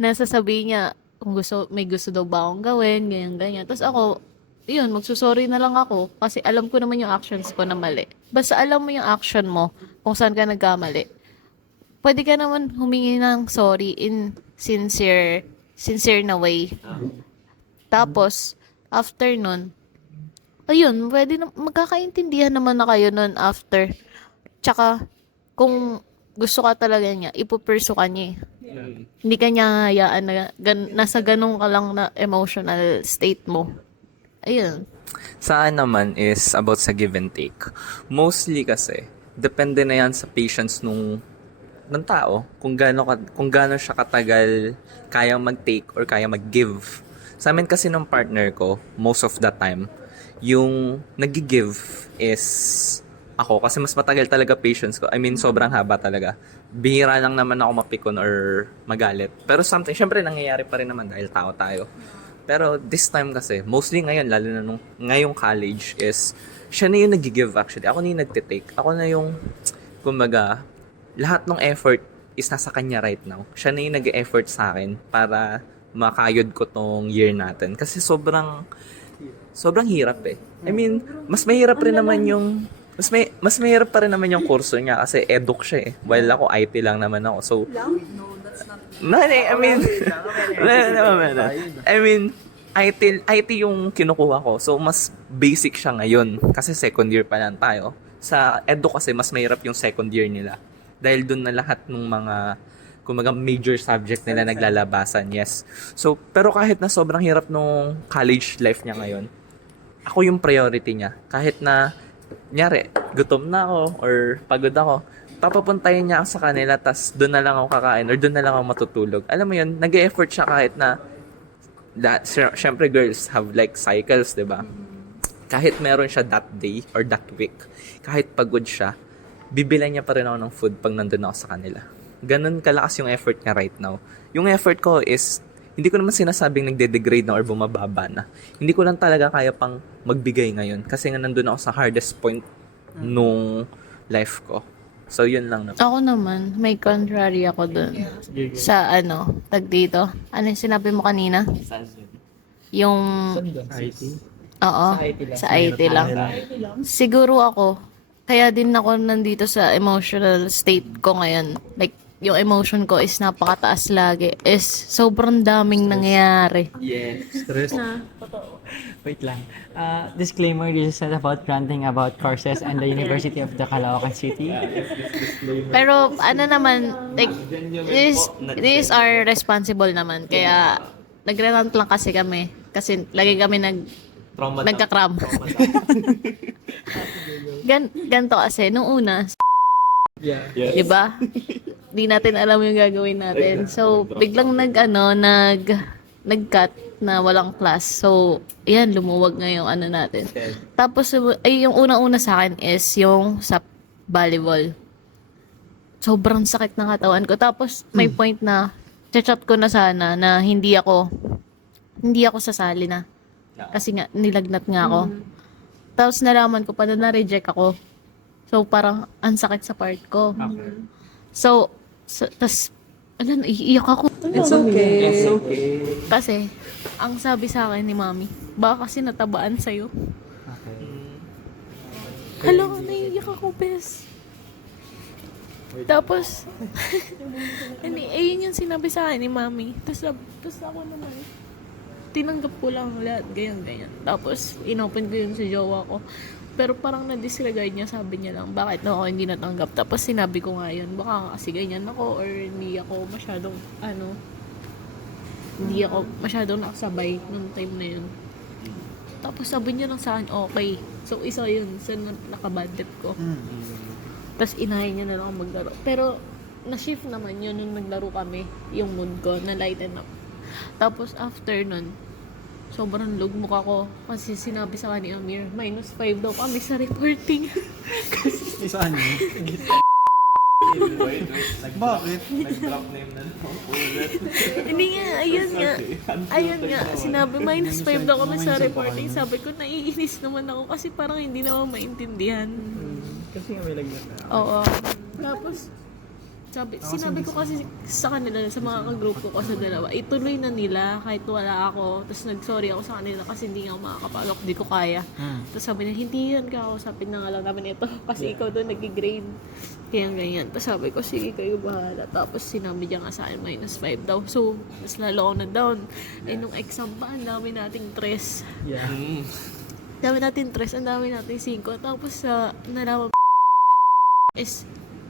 Nasasabihin niya, kung may gusto daw ba akong gawin, ganyan. Tapos ako, yun, magsusorry na lang ako kasi alam ko naman yung actions ko na mali. Basta alam mo yung action mo kung saan ka nagkamali. Pwede ka naman humingi ng sorry in sincere na way. Tapos, after nun, ayun, pwede na, magkakaintindihan naman na kayo nun after. Tsaka, kung gusto ka talaga niya, ipupursu ka niya eh. Hindi ka niya hayaan na nasa ganun ka lang na emotional state mo. Ayun. Saan naman is about sa give and take. Mostly kasi, depende na yan sa patience ng tao kung gaano siya katagal kayang mag-take or kaya mag-give. Sa amin kasi ng partner ko, most of the time, yung nag-give is ako kasi mas matagal talaga patience ko. I mean, sobrang haba talaga. Bihira lang naman ako mapikon or magalit. Pero syempre nangyayari pa rin naman dahil tao tayo. Pero this time kasi, mostly ngayon, lalo na ngayong college is, siya na yung nag-give actually. Ako na yung nagtitake. Ako na yung, kumbaga, lahat ng effort is nasa kanya right now. Siya na yung nag-effort sa akin para makayod ko tong year natin. Kasi sobrang hirap eh. I mean, mas mahirap rin naman yung Mas mahirap pa rin naman yung kurso niya kasi eduk siya eh. While ako IT lang naman ako. So, No, that's not I mean, I mean, IT yung kinukuha ko. So, mas basic siya ngayon. Kasi second year pa lang tayo. Sa edu kasi, mas mahirap yung second year nila. Dahil dun na lahat ng mga, kumaga major subject nila naglalabasan. Yes. So, pero kahit na sobrang hirap nung college life niya ngayon, ako yung priority niya. Kahit na, nyari, gutom na ako or pagod ako, papapuntahin niya ako sa kanila tas doon na lang ako kakain or doon na lang ako matutulog. Alam mo yun, nag-e-effort siya kahit na syempre girls have like cycles, 'di ba? Kahit meron siya that day or that week, kahit pagod siya, bibilan niya pa rin ako ng food pag nandun ako sa kanila. Ganun kalakas yung effort niya right now. Yung effort ko is, hindi ko naman sinasabing nagde-degrade na or bumababa na. Hindi ko lang talaga kaya pang magbigay ngayon kasi nga nandun ako sa hardest point nung life ko. So, yun lang naman. Ako naman, may contrary ako dun. Sa tag dito. Ano yung sinabi mo kanina? Yung, oo, sa IT lang. Siguro ako, kaya din ako nandito sa emotional state ko ngayon. Like, yung emotion ko is napakataas lagi. Is sobrang daming nangyayari. Stress. Wait lang. Disclaimer, this is not about ranting about courses and the University of the Caloocan City. Pero ano naman, like, this are responsible naman. Kaya, nagre-rant lang kasi kami. Kasi lagi kami nagka-cram. Ganto kasi, nung una, diba? Di natin alam yung gagawin natin. So, biglang nag-cut na walang class. So, ayan, lumuwag nga yung natin. Tapos, yung unang-una sa akin is yung sa volleyball. Sobrang sakit ng katawan ko. Tapos, may point na, chat ko na sana na hindi ako sasali na. Kasi nga, nilagnat nga ako. Tapos, nalaman ko pa na na-reject ako. So, parang, ang sakit sa part ko. So, tas, iiyak ako. It's okay. Kasi, ang sabi sa akin ni Mami, baka kasi natabaan sa'yo. Hala, naiiyak ako, bes. Tapos, ayun yung sinabi sa akin ni Mami. Tapos ako naman, tinanggap ko lang lahat, ganyan. Tapos, inopen ko yun sa jowa ko. Pero parang na-disregard niya, sabi niya lang, bakit ako hindi natanggap? Tapos sinabi ko nga yun, baka kasi ganyan ako or hindi ako masyadong nakasabay nung time na yun. Tapos sabi niya lang sa akin, okay. So isa yun sa nakabad trip ko. Tapos inahin niya na lang maglaro. Pero na-shift naman yun nung naglaro kami, yung mood ko, na-lighten up. Tapos after nun, sobrang lugmok ako kasi sinabi sa kanya ni Amir, -5 daw kami sa reporting. Saan yun? Bakit? Nag-drop name na Hindi nga, ayun nga, sinabi -5 daw kami sa reporting. Sabi ko, naiinis naman ako kasi parang hindi naman maintindihan. Kasi may lagnat na. Oo. Tapos, sinabi ko kasi sa kanila, sa mga kagrupo ko sa dalawa, ituloy na nila kahit wala ako. Tapos nag-sorry ako sa kanila kasi hindi nga ako makakapalok, di ko kaya. Tapos sabi nila, hindi yan ka, usapin na nga lang namin ito kasi ikaw doon nag-grade. Kaya ganyan. Tapos sabi ko, sige kayo bahala. Tapos sinabi niya nga sa akin, -5 daw. So, mas lalo ako na down. Eh, nung exam pa, ang dami nating 3. Dami natin 3, ang dami nating 5. Tapos nalaman is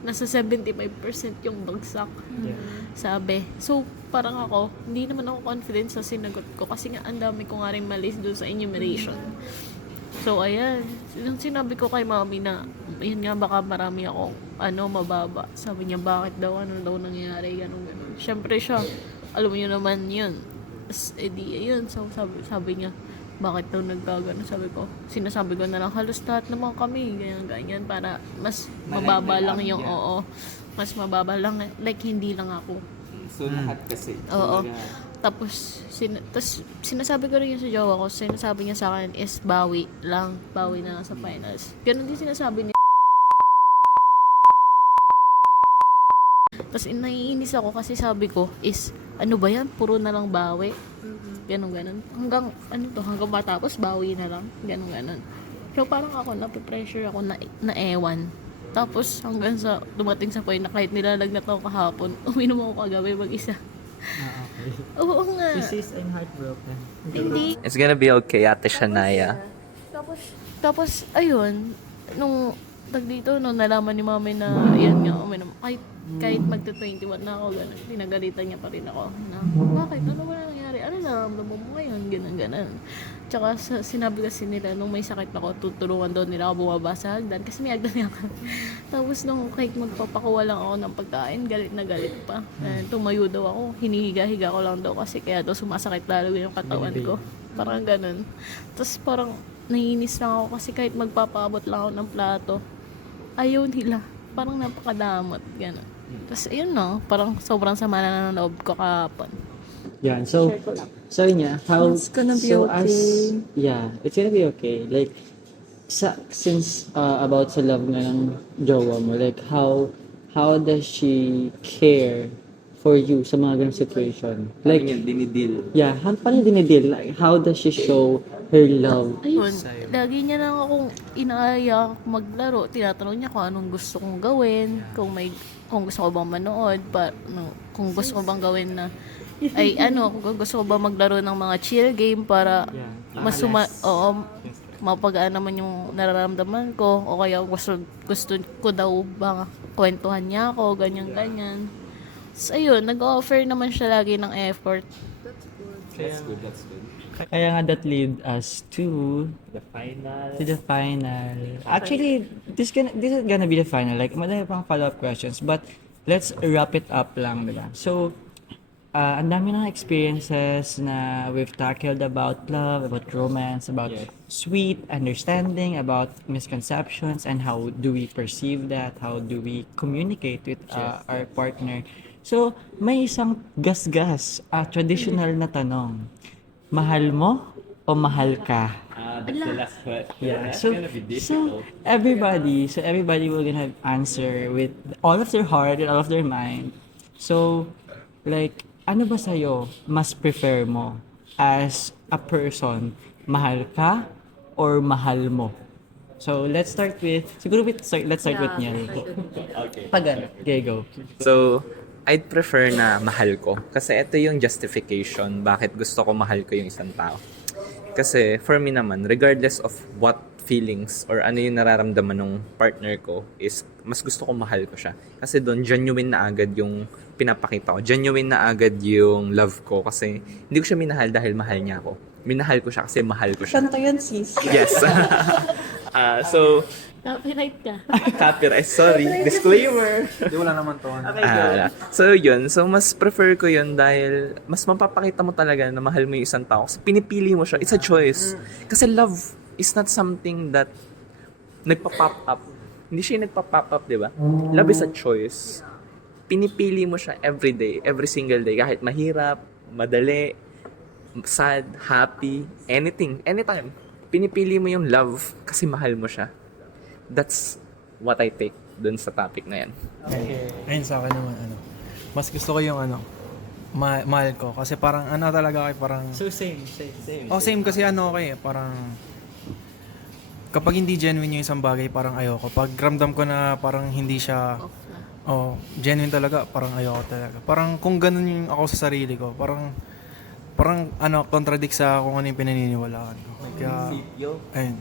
nasa 75% yung bagsak. Sabi. So, parang ako, hindi naman ako confident sa sinagot ko kasi nga ang dami ko nga rin malis doon sa enumeration. So, ayan. Nung sinabi ko kay Mami na, yun nga, baka marami akong, mababa. Sabi niya, bakit daw, ano daw nangyari, ganun. Siyempre siya, alam mo yun naman yun. Ayun. So, sabi niya, bakit daw nagkagano? Sabi ko, sinasabi ko na lang, halos lahat naman kami, ganyan, para mas mababa lang yung, mas mababa lang, like, hindi lang ako. So, lahat kasi. Oo. Tapos, sinasabi ko rin yun sa jowa ko, sinasabi niya sa akin is bawi na sa finals. Ganun din sinasabi niya. Tapos, naiinis ako kasi sabi ko is, ano ba yan? Puro na lang bawi. Ganun. Hanggang matapos, bawi na lang. Ganun. So parang ako, nape-pressure ako na ewan. Tapos hanggang sa dumating sa point na kahit nilalagnat ako kahapon, uminom ako kagabi mag-isa. Oo nga. I'm heartbroken. Hindi. It's gonna be okay, Ate Shania. Tapos ayun, nung dito, nung nalaman ni mami na yan nga, uminom, kahit magta-21 na ako, ganun, pinagalitan niya pa rin ako na, bakit? Ano ba nangyari? Ano nararamdaman mo ngayon? Ganun. Tsaka sinabi kasi nila, nung may sakit ako, tutulungan daw nila ako bumaba sa hagdan kasi may hagdan ako. Tapos nung kahit magpapakuha lang ako ng pagkain, galit na galit pa. Tumayo daw ako, hinihiga-higa ko lang daw kasi kaya daw sumasakit lalo yung katawan ko. Parang ganun. Tapos parang naiinis lang ako kasi kahit magpapaabot lang ako ng plato, ayaw nila. Parang napakadamot, gano'n. Tapos ayun no, parang sobrang sama na ng loob ko kahapon. Yeah, so yun yeah, how It's gonna be so okay. it's gonna be okay. Like since about sa love nga ng jowa mo, like how does she care for you sa mga ganung situation? Like dinidil. yeah, paano dinidil? Like how does she show her love? Ayun, lagi niya lang akong inaaya maglaro. Tinatanong niya kung anong gusto kong gawin, kung gusto ko bang manood, kung gusto ko bang gawin na kung gusto ko ba maglaro ng mga chill game para mapagaan naman yung nararamdaman ko, o kaya gusto ko daw ba kwentuhan niya ako, ganyan. So ayun, nag-offer naman siya lagi ng effort. That's good. Kaya nga that lead us to the final. Actually, this is gonna be the final. Like, madami pang follow-up questions, but let's wrap it up lang, diba? So, ang dami ng experiences na we've tackled about love, about romance, about sweet understanding, about misconceptions, and how do we perceive that, how do we communicate with our partner. So, may isang gasgas, traditional na tanong. Mahal mo o mahal ka? That's the last one. Yeah. So everybody will gonna answer with all of their heart and all of their mind. So, like, ano ba sa'yo mas prefer mo as a person? Mahal ka or mahal mo? So, let's start with Niel. Okay. Okay, go. So, I'd prefer na mahal ko. Kasi ito yung justification bakit gusto ko mahal ko yung isang tao. Kasi for me naman, regardless of what feelings or ano yung nararamdaman ng partner ko, is mas gusto ko mahal ko siya. Kasi doon, genuine na agad yung pinapakita ko. Genuine na agad yung love ko. Kasi hindi ko siya minahal dahil mahal niya ako. Minahal ko siya kasi mahal ko siya. Kanta yan, sis. Yes. So, Copyright ka. copyright. Sorry. Disclaimer. Hindi, wala naman to. So yun, so mas prefer ko yun dahil mas mapapakita mo talaga na mahal mo yung isang tao kasi pinipili mo siya, it's a choice. Kasi love is not something that nagpa-pop up. Hindi siya nagpa-pop up, di ba? Love is a choice. Pinipili mo siya every day, every single day, kahit mahirap, madali, sad, happy, anything, anytime. Pinipili mo yung love kasi mahal mo siya. That's what I take dun sa topic na yan. Ayun sa akin naman, mas gusto ko yung mahal ko. Kasi parang talaga parang... So same. Same kasi parang... Kapag hindi genuine yung isang bagay, parang ayoko. Pag ramdam ko na parang hindi siya... genuine talaga, parang ayoko talaga. Parang kung ganun yung ako sa sarili ko, parang contradict sa kung ano yung pinaniniwalaan ko. Kaya, ayun.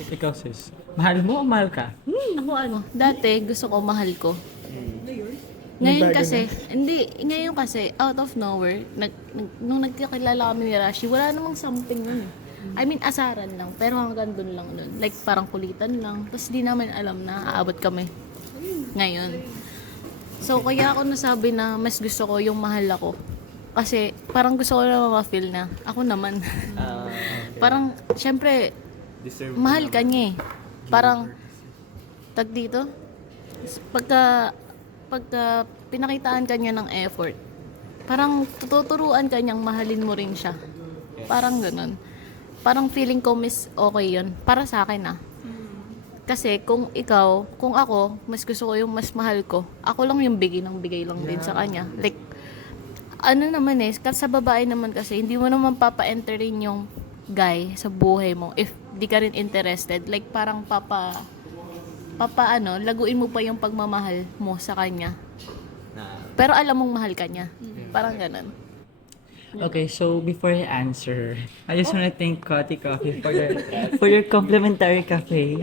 Ikaw, sis. Mahal mo o mahal ka? Ako dati gusto ko mahal ko. Ngayon kasi, out of nowhere, nung nagkakilala kami ni Rashi, wala namang something nun. I mean, asaran lang, pero hanggang dun lang nun. Like, parang kulitan lang. Tapos di naman alam na aabot kami ngayon. So, kaya ako nasabi na mas gusto ko yung mahal ako. Kasi, parang gusto ko na ma-feel na ako naman. Parang, syempre, mahal ka niya eh. Parang, dito, pagka pinakitaan ka niya ng effort, parang tuturuan ka niyang mahalin mo rin siya. Parang ganun. Parang feeling ko okay yun. Para sa akin Kasi kung ako, mas gusto ko yung mas mahal ko, ako lang yung bigay lang din sa kanya. Like, naman sa babae naman kasi, hindi mo naman papa-enter rin yung guy sa buhay mo if di ka rin interested, like parang laguin mo pa yung pagmamahal mo sa kanya. Pero alam mong mahal ka niya. Parang ganun. Okay, so before I answer, I just want to thank Coffee Coffee for your complimentary cafe.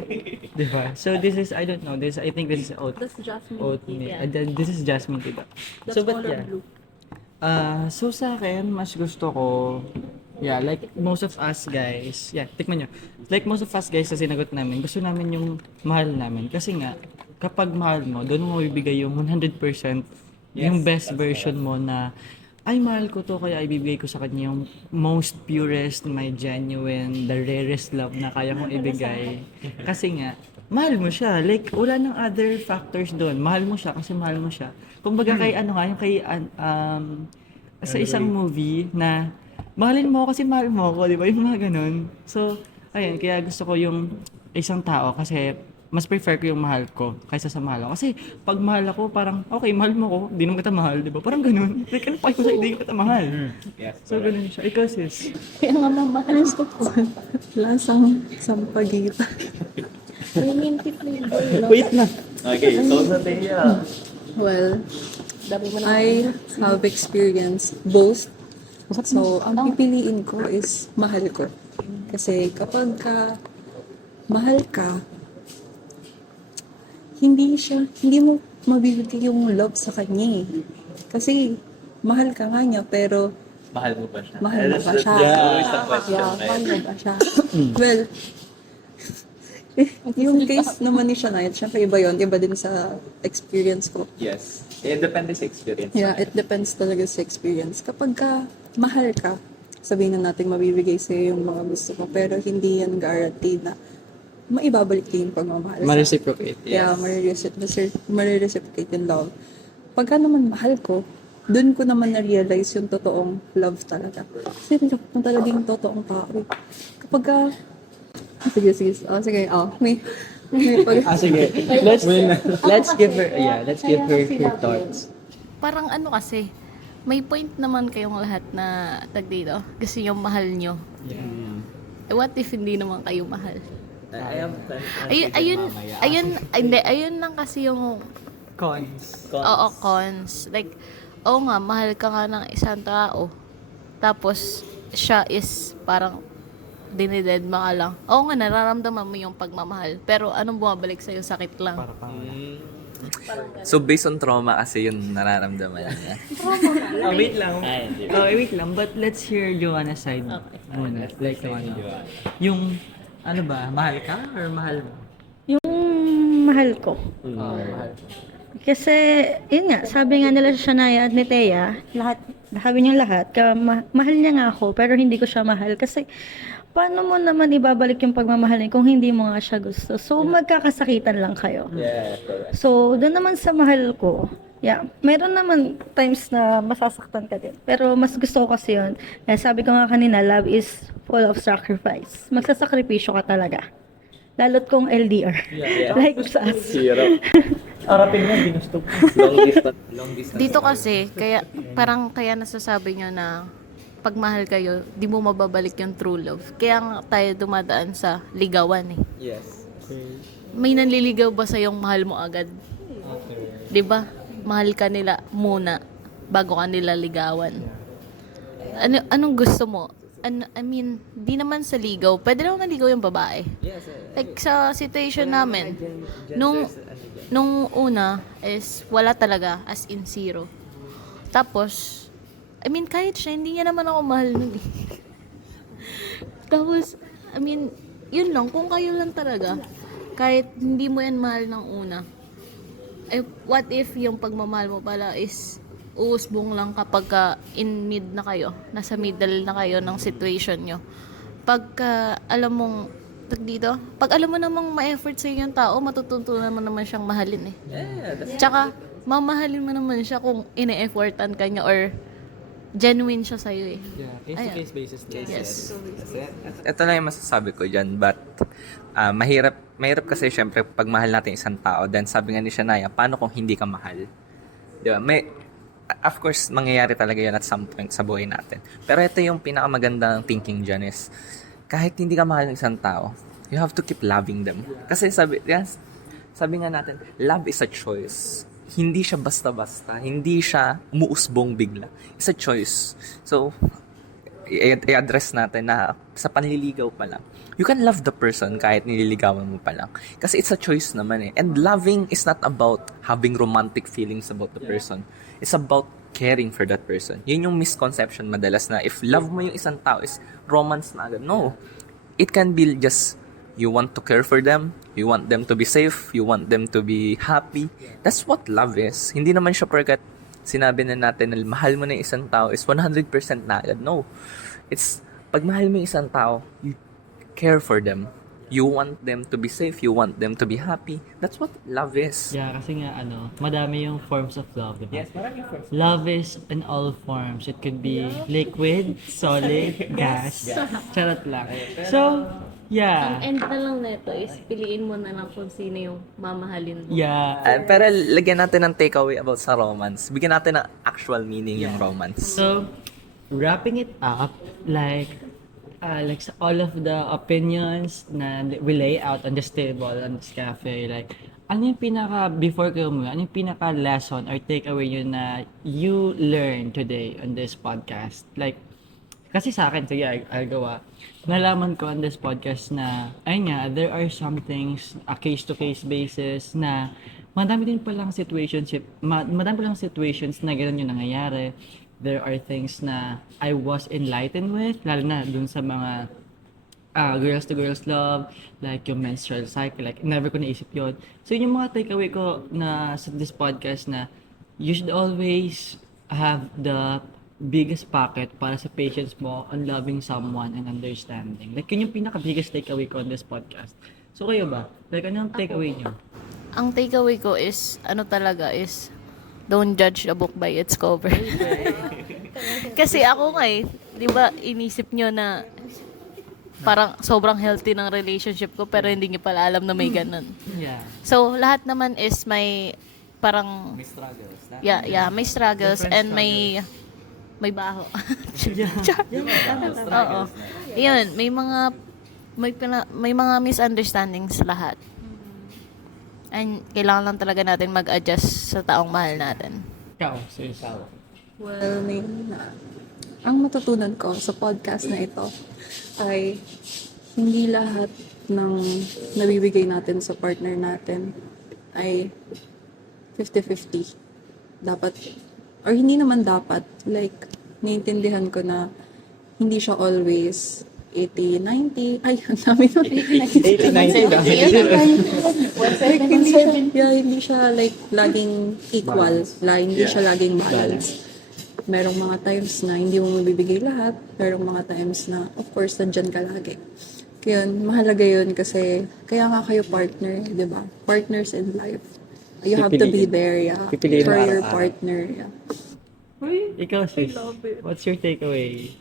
Diba? So this is, I don't know, I think this is That's jasmine. oatmeal. This is jasmine tea ba? So but yeah. So sa akin, mas gusto ko, yeah, like most of us guys, yeah, tikman nyo. Like most of us guys sa sinagot namin, gusto namin yung mahal namin. Kasi nga, kapag mahal mo, doon mo ibibigay yung 100%, yung best version mo na, ay mahal ko to kaya ibibigay ko sa kanya yung most purest, my genuine, the rarest love na kaya kong ibigay. Kasi nga, mahal mo siya. Like, wala nang other factors doon. Mahal mo siya kasi mahal mo siya. Kumbaga kay ano nga, yung kay sa isang movie na mahalin mo ako kasi mahal mo ako, di ba? Yung mga ganun. So, ayun, kaya gusto ko yung isang tao kasi mas prefer ko yung mahal ko kaysa sa mahal ako. Kasi pag mahal ako, parang, okay, mahal mo ko, di naman kita mahal, di ba? Parang ganun. Like, ano pa ko sa'yo, di kita mahal. So, ganun siya. Ikaw, sis. Kaya nga mamahal ko. Lasang sampagitan. Wait na. Okay, so sa Thea. Well, I have experienced both. So, ang pipiliin ko is mahal ko. Kasi kapag mahal ka, hindi mo mabibigay yung love sa kanya eh. Kasi mahal ka nga niya, pero Mahal mo ba siya? mahal mo ba siya? Yeah, mahal mo ba siya? Well, yung case naman ni Shania, syempre iba yun. Iba din sa experience ko. Yes. It depends sa experience. Yeah, it depends talaga sa experience. Kapag mahal ka, sabihin na natin mabibigay sa'yo yung mga gusto mo, pero hindi yan guarantee na maibabalik din yung pagmamahal. Ma-reciprocate. Yeah, ma-reciprocate yung love. Pagka naman mahal ko, dun ko naman na-realize yung totoong love talaga. Kasi love mo talaga yung totoong tao. Kapag sige. Sige. Let's give her her thoughts. Parang ano kasi, may point naman kayong lahat na dito. Kasi yung mahal nyo. What if hindi naman kayo mahal? Ayun lang kasi yung Cons. oo, cons. Like, oo nga, mahal ka nga ng isang tao. Tapos, siya is parang dinidedma ka lang. Oo nga, nararamdaman mo yung pagmamahal. Pero anong bumabalik sa'yo? Sakit lang. So based on trauma kasi yun nararamdaman niya. Wait lang. Wait lang. But let's hear Joanna's side muna. Like, yung, ano ba, mahal ka or mahal mo? Yung mahal ko. Mahal. Kasi, yun nga, sabi nga nila sa Shania at ni Thea, sabi niyo lahat, mahal niya nga ako, pero hindi ko siya mahal. Kasi, paano mo naman ibabalik yung pagmamahalin kung hindi mo nga siya gusto? So, magkakasakitan lang kayo. Yeah, correct. So, doon naman sa mahal ko, yeah, mayroon naman times na masasaktan ka din. Pero mas gusto ko kasi yun. Sabi ko nga kanina, love is full of sacrifice. Magsasakripisyo ka talaga. Lalo't kung LDR. Like sa us. Hirap. Arapin mo, ginusto ko. Long distance. Dito kasi, kaya nasasabi nyo na pag mahal kayo, di mo mababalik yung true love. Kaya nga tayo dumadaan sa ligawan eh. Yes. May nanliligaw ba sa yung mahal mo agad? 'Di ba? Mahal ka nila muna bago ka nila ligawan. Anong gusto mo? Di naman sa ligaw. Pwede naman naligaw yung babae. Yes. Like sa situation namin, nung una is wala talaga, as in zero. Tapos, kahit siya, hindi niya naman ako mahal nun eh. Tapos, yun lang, kung kayo lang talaga, kahit hindi mo yan mahal ng una, what if yung pagmamahal mo pala is uusbong lang kapag in mid na kayo, nasa middle na kayo ng situation nyo. Pagka alam mong, pag alam mo namang ma-effort sa yung tao, matututunan mo naman siyang mahalin eh. Tsaka, mamahalin mo naman siya kung ine-effortan ka niya or genuine siya sa'yo eh. Yeah, case-to-case basis. Yes. Ito lang yung masasabi ko dyan, but mahirap kasi syempre pag mahal natin isang tao, then sabi nga ni Shania, paano kung hindi ka mahal? Di ba? Of course, mangyayari talaga yun at some point sa buhay natin. Pero ito yung pinakamagandang thinking dyan is, kahit hindi ka mahal ng isang tao, You have to keep loving them. Kasi sabi nga natin, love is a choice. Hindi siya basta-basta. Hindi siya umuusbong bigla. It's a choice. So, i-address natin na sa panliligaw pa lang, you can love the person kahit nililigawan mo pa lang. Kasi it's a choice naman eh. And loving is not about having romantic feelings about the person. It's about caring for that person. Yun yung misconception madalas na if love mo yung isang tao is romance na agad. No. It can be just you want to care for them, you want them to be safe, you want them to be happy. That's what love is. Hindi naman siya porkat sinabi na natin na mahal mo na yung isang tao is 100% na agad. No. It's, pag mahal mo yung isang tao, you care for them. You want them to be safe, you want them to be happy. That's what love is. Yeah, kasi nga madami yung forms of love, diba? Yes, maraming first. Love is in all forms. It could be liquid, solid, gas. Charot lang. So, yeah. Ang end na lang nito is piliin mo na lang kung sino yung mamahalin mo. Yeah. Pero lagyan natin ng takeaway about sa romance. Bigyan natin ng actual meaning yung romance. So, wrapping it up, like sa all of the opinions na we lay out on this table, on this cafe, like, ano yung before kayo umuwi, ano yung pinaka lesson or takeaway yun na you learned today on this podcast? Like, kasi sa akin, sige, I'll gawa. Nalaman ko on this podcast na, ayun nga, there are some things, a case-to-case basis na madami palang situations na gano'n yung nangyayari. There are things na I was enlightened with, lalo na dun sa mga girls to girls love, like yung menstrual cycle, like never ko naisip yun. So yun yung mga takeaway ko na sa this podcast na you should always have the biggest pocket para sa patience mo on loving someone and understanding. Like yun yung pinaka-biggest takeaway ko on this podcast. So kayo ba? Like ano yung takeaway nyo? Ang takeaway ko is, don't judge a book by its cover. Kasi ako nga di ba, inisip nyo na parang sobrang healthy ng relationship ko pero hindi nyo pala alam na may ganun. Yeah. So, lahat naman is may parang, May struggles. may struggles and may baho. Oo. Yun, may mga misunderstandings lahat. And kailangan lang talaga natin mag-adjust sa taong mahal natin. Ikaw, sis. Well, ang natutunan ko sa podcast na ito ay hindi lahat ng nabibigay natin sa partner natin ay 50-50. Dapat, or hindi naman dapat, like, naiintindihan ko na hindi siya always 80-90. Ay, ang dami nun. 80-90. Hindi siya like laging equal. Hindi siya laging balance. Merong mga times na hindi mo mabibigay lahat. Merong mga times na, of course, nandyan ka lagi. Kaya mahalaga yun kasi kaya nga kayo partner, di ba? Partners in life. You have to be there, yeah. For your partner, yeah. Ikaw, sis. What's your takeaway?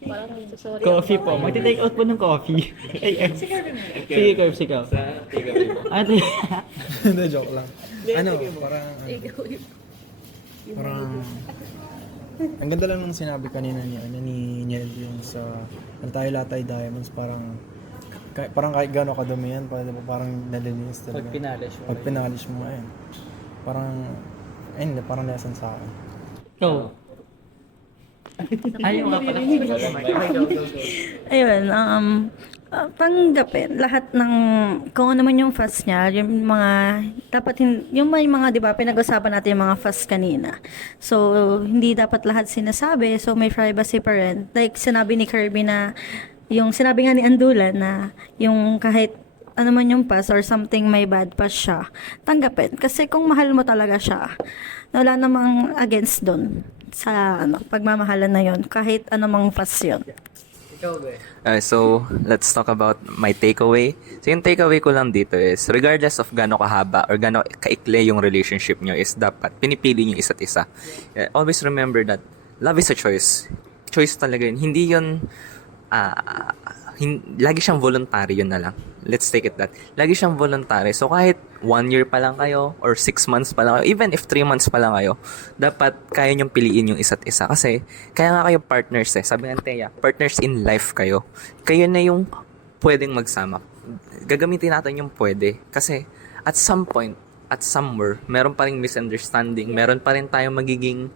Parang sorry. Coffee po. Magti-take out po ng coffee. Sige, Curbs, ikaw. Ate. Hindi, joke lang. Parang, ang ganda lang nung sinabi kanina ni Niel yung sa Latay Diamonds, parang kahit gano'n kadumi yan, parang nalinis talaga. Pag pinalish mo, ayun. Parang lesson sa akin. Go. Ayaw nga pala. Ayun, tanggapin lahat ng kung ano man yung fuss niya, yung mga dapat yung may mga 'di ba pinag-usapan natin yung mga fuss kanina. So hindi dapat lahat sinasabi, so may privacy pa rin. Like sinabi ni Kirby na yung sinabi nga ni Andulan na yung kahit ano man yung pass or something may bad pass siya, tanggapin. Kasi kung mahal mo talaga siya, wala namang against dun sa pagmamahalan na yon kahit anumang fuss yun. So, let's talk about my takeaway. So, yung takeaway ko lang dito is, regardless of gaano kahaba or gaano kaikli yung relationship nyo, is dapat pinipili nyo isa't isa. Always remember that love is a choice. Choice talaga yun. Hindi yun, lagi siyang voluntary, yun na lang. Let's take it that. Lagi siyang voluntary. So, kahit 1 year pa lang kayo, or 6 months pa lang kayo, even if 3 months pa lang kayo, dapat kaya nyong piliin yung isa't isa. Kasi, kaya nga kayo partners eh. Sabi nga Thea, partners in life kayo. Kayo na yung pwedeng magsama. gagamitin natin yung pwede. Kasi at some point, at somewhere, meron pa rin misunderstanding, meron pa rin tayong magiging,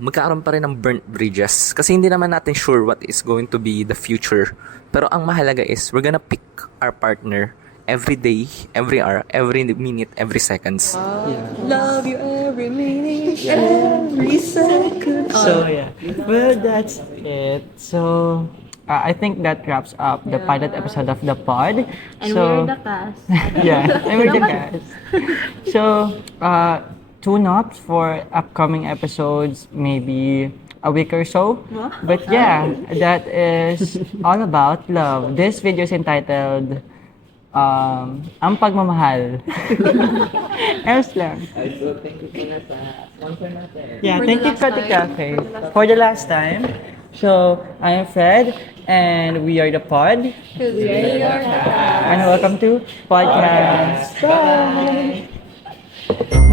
magkakaroon pa rin ng burnt bridges. Kasi hindi naman natin sure what is going to be the future. Pero ang mahalaga is, we're gonna pick our partner every day, every hour, every minute, every seconds. Love you every minute, every second. So yeah, well that's it. So I think that wraps up the pilot episode of the pod. And so we're the cast. yeah, and we're the cast. So tune up for upcoming episodes, maybe a week or so. But yeah, that is all about love. This video is entitled Ang Pagmamahal. Else lang. So, thank you po na sa sponsor natin. Yeah, For thank the you, last Prati time. Cafe, for the last time. So, I am Fred, and we are the Pod. And welcome to Podcast. Bye!